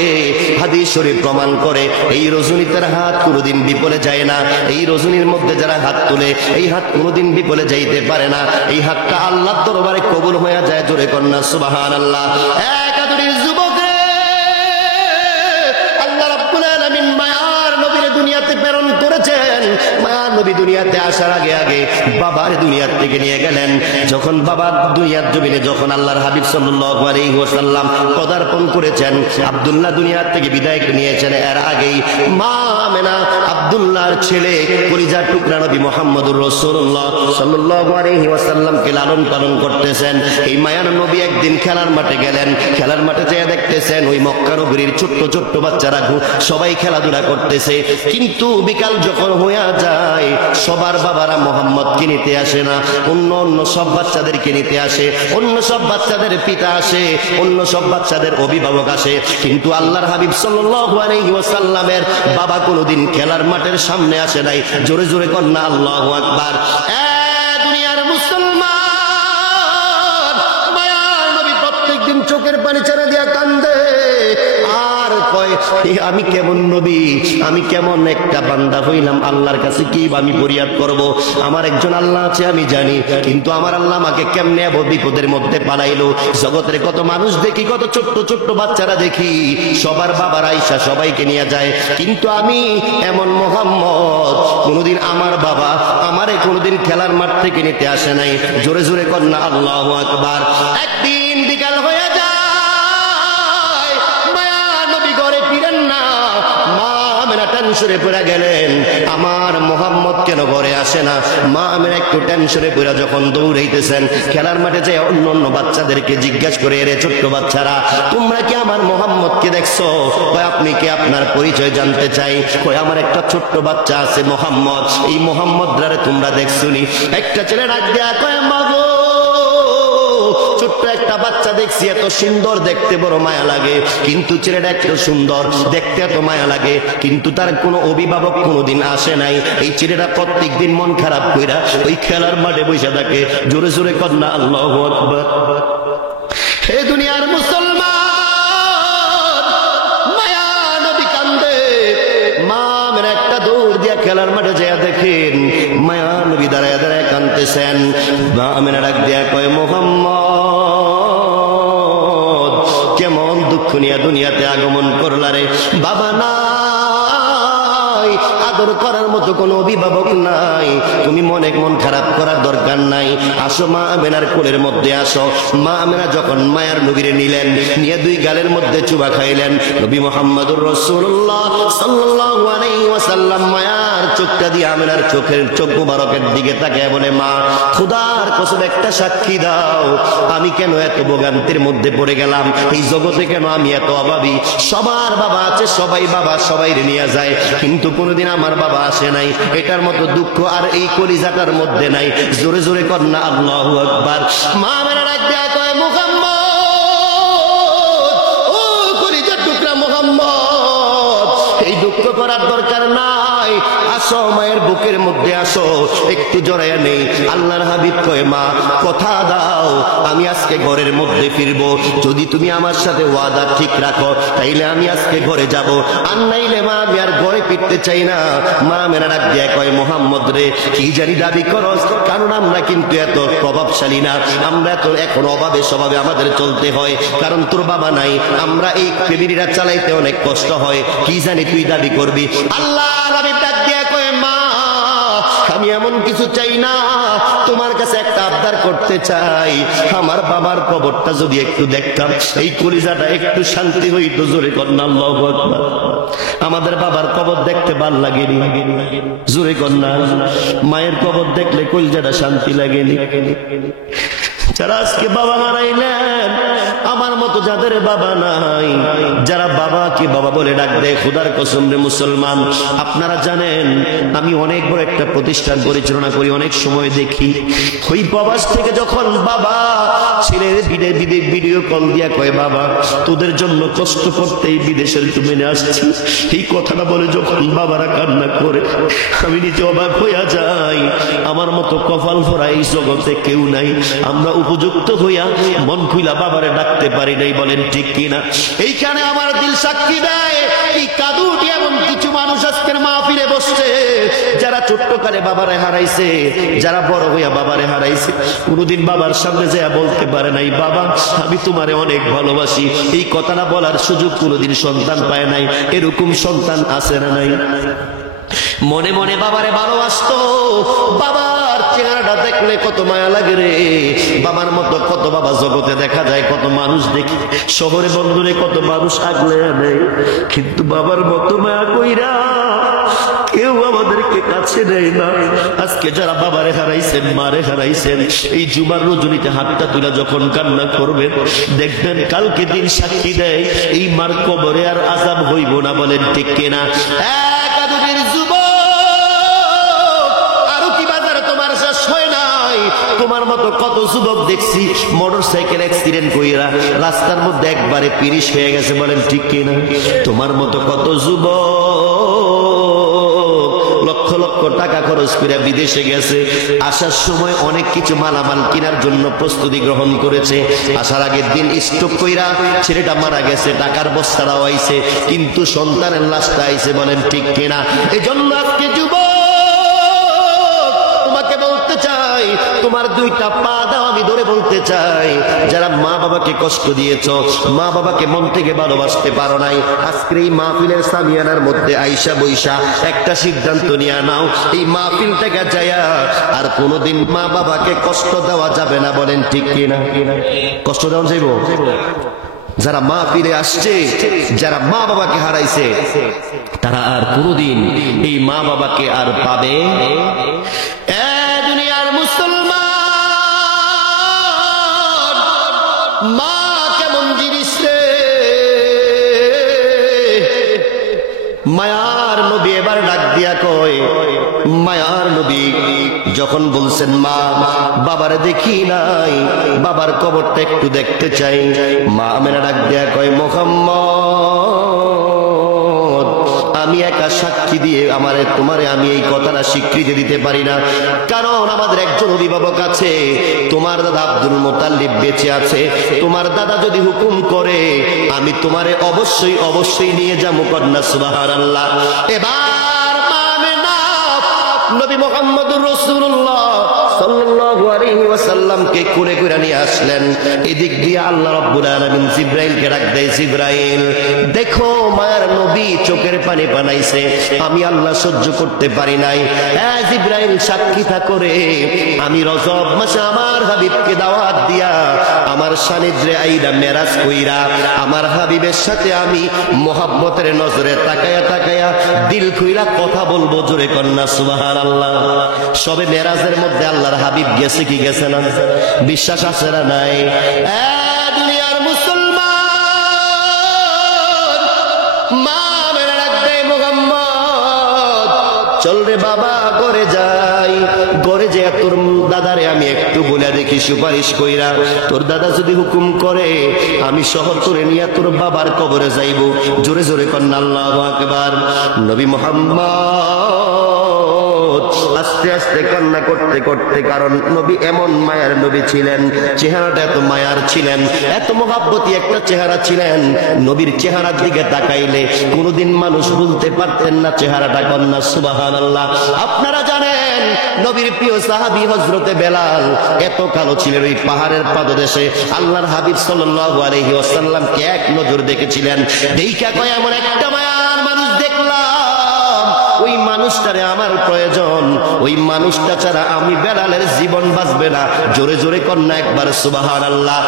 হাদিস শরীফ প্রমাণ করে এই রজনীতে হাত কোনোদিন বিপলে যায় না। এই রজনীর মধ্যে যারা হাত তুলে, এই হাত কোনোদিন বিপলে যাইতে পারে না, এই হাতটা আল্লাহর দরবারে কবুল হয়ে যায়। জোরে কন্যা সুবহানাল্লাহ। একাদুরির যুবক রে, আল্লাহ রাব্বুল আলামিন মায়ার নবীর দুনিয়াতে প্রেরণ করেছেন। মায়ার নবী দুনিয়া দুনিয়াতে আসার আগে আগে বাবার দুনিয়ার থেকে নিয়ে গেলেন। যখন বাবা দুনিয়ার জমিনে যখন আল্লাহর হাবিব সাল্লাল্লাহু আলাইহি ওয়াসাল্লাম পদার্পণ করেছেন, আব্দুল্লাহ দুনিয়ার থেকে বিদায় নিয়েছেন, এর আগেই মা আমেনা আব্দুল্লাহর ছেলে কলিজার টুকরা নবী মুহাম্মদুর রাসূলুল্লাহ সাল্লাল্লাহু আলাইহি ওয়াসাল্লামকে লালন পালন করতেছেন। এই মায়ার নবী একদিন খেলার মাঠে গেলেন। খেলার মাঠে যেয়ে দেখতেছেন ওই মক্কা নগরীর ছোট্ট ছোট্ট বাচ্চারা সবাই খেলাধুলা করতেছে। কিন্তু বিকাল যখন হয়ে যায় সবার বাবারা মুহাম্মদকে নিতে আসে না, অন্য অন্য সব বাচ্চাদেরকে নিতে আসে, অন্য সব বাচ্চাদের পিতা আসে, অন্য সব বাচ্চাদের অভিভাবক আসে। কিন্তু আল্লাহর হাবিব সাল্লাল্লাহু আলাইহি ওয়াসাল্লামের বাবা কোনোদিন খেলার মাঠের সামনে আসে নাই। জোরে জোরে কন্যা আল্লাহু আকবার। দুনিয়ার মুসলমান, মায়ার নবী প্রত্যেকদিন চোখের পানি ছেড়ে দিয়া কান্দে আর কয়, আমি কেমন নবী, আমি কেমন একটা বান্দা হইলাম, আল্লাহর কাছে কি আমি ফরিয়াদ করব? আমার একজন আল্লাহ আছে আমি জানি, কিন্তু আমার আল্লাহ আমাকে কেমনে বিপদের মধ্যে পালাইলো। জগতের কত মানুষ দেখি, কত ছোট্ট ছোট্ট বাচ্চারা দেখি, সবার বাবার আইসা সবাইকে নিয়ে যায়, কিন্তু আমি এমন মুহাম্মদ কোনদিন আমার বাবা আমারে কোনদিন খেলার মাঠ থেকে নিতে আসে নাই। জোরে জোরে কন্যা আল্লাহু আকবার। একদিন বিকাল হয়ে যায়, টেনশনে পড়ে গেলেন, আমার মোহাম্মদ কেন ঘরে আসে না? মা আমেনা একটু টেনশনে পড়ে যখন দৌড়াইতেছেন, খেলার মাঠে যে অন্য অন্য বাচ্চাদেরকে জিজ্ঞাসা করে, রে ছোট্ট বাচ্চারা তোমরা কি আমার মোহাম্মদকে দেখছো? কয় আপনি কি, আপনার পরিচয় জানতে চাই। কয় আমার একটা ছোট্ট বাচ্চা আছে মোহাম্মদ, এই মোহাম্মদরে তোমরা দেখছুনি? একটা ছেলে ডাক দেয়া কয়, মাগো ছোট্ট একটা বাচ্চা দেখছি, এত সুন্দর দেখতে, বড় মায়া লাগে, কিন্তু ছেলেটা এত সুন্দর দেখতে, এত মায়া লাগে, কিন্তু তার কোনো অভিভাবক কোনোদিন আসে নাই। এই ছেলেটা প্রত্যেকদিন মন খারাপ কইরা ওই খেলার মাঠে বসে থাকে। জোরে জোরে কন্যা আল্লাহু আকবার। হে দুনিয়ার মুসলমান, মায়া নবী কান্দে। মা আমেনা একটা দৌড় দিয়া খেলার মাঠে যেয়া দেখেন মায়া নবী দাঁড়ায় দাঁড়ায় কাঁদতেছেন। মা আমেনা ডাক দিয়া কয়, মুহাম্মদ কেমন দুঃখ নিয়ে দুনিয়াতে আগমন করলা রে? বাবা নাই, আদর করার মতো কোনো অভিভাবক নাই, তুমি মন খারাপ করার দরকার নাই, আসো মা আমেনার কোলের মধ্যে আসো। মা আমেনা যখন মায়ার নবীরে নিলেন, নিয়ে দুই গালের মধ্যে চুবা খাইলেন। নবী মুহাম্মদুর রাসূলুল্লাহ সাল্লাল্লাহু আলাইহি ওয়াসাল্লাম মায়ার চোখটা দিয়ে আমেনার চোখ মুবারকের দিকে তাকায় বলে, মা খোদার কসম একটা সাক্ষী দাও, আমি কেন এত ভোগান্তির মধ্যে পড়ে গেলাম? এই জগতে কেন আমি এত অভাবী? সবার বাবা আছে, সবাই বাবা সবাই নিয়ে যায়, কিন্তু কোনোদিন আমার বাবা আসে নাই। এটার মতো দুঃখ আর এই কলিজাটার মধ্যে নাই। জোরে জোরে কন্যা আল্লাহু আকবার। মা আমেনা ডাক দেয়া কয়, মুহাম্মদ, ও কলিজার টুকরা মুহাম্মদ, এই দুঃখ করার দরকার নাই, আসো মায়ের বুকের মধ্যে আসো, একটু জড়াইয়া নেই। আল্লাহর হাবিব কয়, মা কথা দাও আমি আজকে ঘরের মধ্যে ফিরবো, যদি তুমি আমার সাথে ওয়াদা ঠিক রাখো তাইলে আমি আজকে ঘরে যাব, আর নাইলে মা আমি আর ঘরে ফিরতে চাই না। মা আমেনা ডাক দিয়া কয়, মুহাম্মদ রে কি জানি দাবি করস, কারণ আমরা কিন্তু এত প্রভাবশালী না, আমরা এত এখন অভাবে স্বভাবে আমাদের চলতে হয়, কারণ তোর বাবা নাই, আমরা এই ফ্যামিলিটা চালাইতে অনেক কষ্ট হয়, কি জানি তুই দাবি করবি। আল্লাহ হাবিব ডাক দিয়া কয়, মা আমি এমন কিছু চাই না, তোমার কাছে একটা আবদার করতে চাই, আমার বাবার কবরটা যদি একটু দেখতাম, এই কলিজাটা একটু শান্তি হইতো। জোরে কন্যা আল্লাহু আকবার। আমাদের বাবার কবর দেখতে ভাল লাগেনি, জোরে কন্যা, মায়ের কবর দেখলে কলিজাটা শান্তি লাগেনি। যারা আজকে বাবা হারাইলেন, আমার মতো যাদের বাবা নাই, যারা বাবাকে বাবা বলে ডাক দেয়, খোদার কসম রে মুসলমান, আপনারা জানেন আমি অনেক বড় একটা প্রতিষ্ঠান পরিচালনা করি, অনেক সময় দেখি ওই প্রবাস থেকে যখন বাবা ছেলের ভিডিও কল দিয়া কয়, বাবা তোদের জন্য কষ্ট করতেই বিদেশের জমিনে আসছি, এই কথাটা বলে যখন বাবারা কান্না করে, আমি নিজে অবাক হইয়া যাই। আমার মতো কপাল ভরা এই জগতে কেউ নাই, আমরা উপযুক্ত হইয়া মন খুইলা বাবারে ডাকতে পারি নাই, বলেন ঠিক কিনা? এইখানে আমার দিল সাক্ষী দেয়, এই কাদুটি এমন কিছু মানুষ আজকের মাহফিলে বসছে, যারা ছোট্টকালে বাবারে হারাইছে, যারা বড় হইয়া বাবারে হারাইছে, কোনদিন বাবার সামনে যা বলতে পারে নাই, বাবা আমি তোমারে অনেক ভালোবাসি, এই কথাটা বলার সুযোগ কোনদিন সন্তান পায় নাই। এরকম সন্তান আছে না নাই? মনে মনে বাবারে ভালোবাসতো। বাবার চেহারাটা দেখলে কত মায়া লাগে রে। বাবার মতো কত বাবা জগতে দেখা যায়, কত মানুষ দেখি শহরে বন্ধুরে কত মানুষ আগলে আনে, কিন্তু বাবার মতো মায়া কইরা কেউ আমাদেরকে কাছে নেয় না। আজকে যারা বাবারে হারাইছেন, মারে হারাইছেন, এই জুমার রজনীতে হাতটা তুলে যখন কান্না করবেন, দেখবেন কালকে দিন সাক্ষী দেয় এই মার কবরে আর আযাব হইব না। বলেন ঠিক কিনা? একাদুটির যুবক, আরো কি বাজার তোমার শেষ হয় নাই? তোমার মতো কত যুবক দেখছি মোটরসাইকেল অ্যাক্সিডেন্ট কইরা রাস্তার মধ্যে একবারে পিরিশ হয়ে গেছে। বলেন ঠিক কিনা? তোমার মতো কত যুবক লক্ষ লক্ষ টাকা খরচ করে বিদেশে গেছে, আসার সময় অনেক কিছু মালামাল কেনার জন্য প্রস্তুতি গ্রহণ করেছে, আসার আগের দিন স্ট্রোক কইরা ছেলেটা মারা গেছে, টাকার বস্তাটাও আইছে, কিন্তু সন্তানের লাশটা আইছে। বলেন ঠিক কিনা? এজন্য আজকে যুবক তোমাকে বলতে চাই, তোমার দুইটা পা দাও, আমি ধরে বলতে চাই, যারা মা বাবাকে কষ্ট দিয়েছ, মা বাবাকে মন থেকে ভালোবাসতে পারো নাই, আজকের এই মাহফিলের সামিয়ানার মধ্যে আইসা বইসা একটা সিদ্ধান্ত নিয়ে নাও, এই মাহফিল থেকে যায়া আর কোনোদিন মা বাবাকে কষ্ট দেওয়া যাবে না। বলেন ঠিক কিনা? কষ্ট দেওয়া যাইব? যারা মা ফিরে আসছে, যারা মা বাবাকে হারাইছে, তারা আর কোনোদিন এই মা বাবাকে আর পাবে? দুনিয়ার মুসলমান, মা কেমন জিনিস রে। মায়ার নবী এবার ডাক দিয়া কয়, মায়ার নবী যখন বলছেন মা বাবারে দেখি নাই, বাবার কবরটা একটু দেখতে চাই, মা আমেনা ডাক দিয়া কয়, মুহাম্মদ আমি একা সাক্ষী দিয়ে তোমারে আমি এই কথাটা স্বীকৃতি দিতে পারি না, কারণ আমাদের একজন অভিভাবক আছে, তোমার দাদা আব্দুল মুতাল্লিব বেঁচে আছে, তোমার দাদা যদি হুকুম করে আমি তোমারে অবশ্যই অবশ্যই নিয়ে যাবো। কন্যা সুবহানাল্লাহ। এবার নবী মুহাম্মদুর রাসূলুল্লাহ সাল্লাল্লাহু আলাইহি ওয়াসাল্লামকে কোলে করে নিয়ে আসলেন। এদিক দিয়ে আল্লাহ রাব্বুল আলামিন জিবরাইলকে ডাক দেয়, জিবরাইল দেখো মায়ার নবী চোখের পানি বানাইছে, আমি আল্লাহ সহ্য করতে পারি নাই। জিবরাইল সাক্ষী থাকো রে, আমি রজব মাসে আমার হাবিবকে দাওয়াত দিয়া আমার সানিধ্যে আইরা মেরাজ কইরা আমার হাবিবের সাথে আমি মোহাব্বতের নজরে তাকায়া তাকায়া দিল খুইলা কথা বলবো। জোরে কন্যা সুবহানাল্লাহ। সবে মেরাজের মধ্যে আল্লাহর হাবিব গেছে কি গেছে না? বিশ্বাস আছে না নাই? দুনিয়ার মুসলমান, মা মেরা রাখবে মুহাম্মদ চল রে বাবা ঘরে যাই, ঘরে যে তোর দাদারে আমি একটু বলে দেখি সুপারিশ কইরা, তোর দাদা যদি হুকুম করে আমি শহর করে নিয়ে তোর বাবার কবরে যাইব। জোরে জোরে কন্যা আল্লাহু আকবার। নবী মুহাম্মদ আস্তে আস্তে কান্না করতে করতে, কারণ নবী এমন মায়ার নবী ছিলেন, চেহারাটা এত মায়ার ছিলেন, এত মহাব্বতী একটা চেহারা ছিলেন, নবীর চেহারার দিকে তাকাইলে কোনোদিন মানুষ বলতে পারতেন না চেহারাটা কন্যা সুবহানাল্লাহ। আপনারা জানেন নবীর প্রিয় সাহাবী হযরতে বেলাল এত কালো ছিলেন, ওই পাহাড়ের পাদদেশে আল্লাহর হাবিব সাল্লাল্লাহু আলাইহি ওয়াসাল্লামকে এক নজর দেখেছিলেন। দেখা কয় এমন একটা মায়ার মানুষ দেখলাম, ওই মানুষটারে আমার প্রয়োজন, ওই মানুষটা ছাড়া আমি বেলালের জীবন বাঁচবে না। জোরে জোরে কন্যা একবার সুবহানাল্লাহ।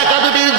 একাদুটির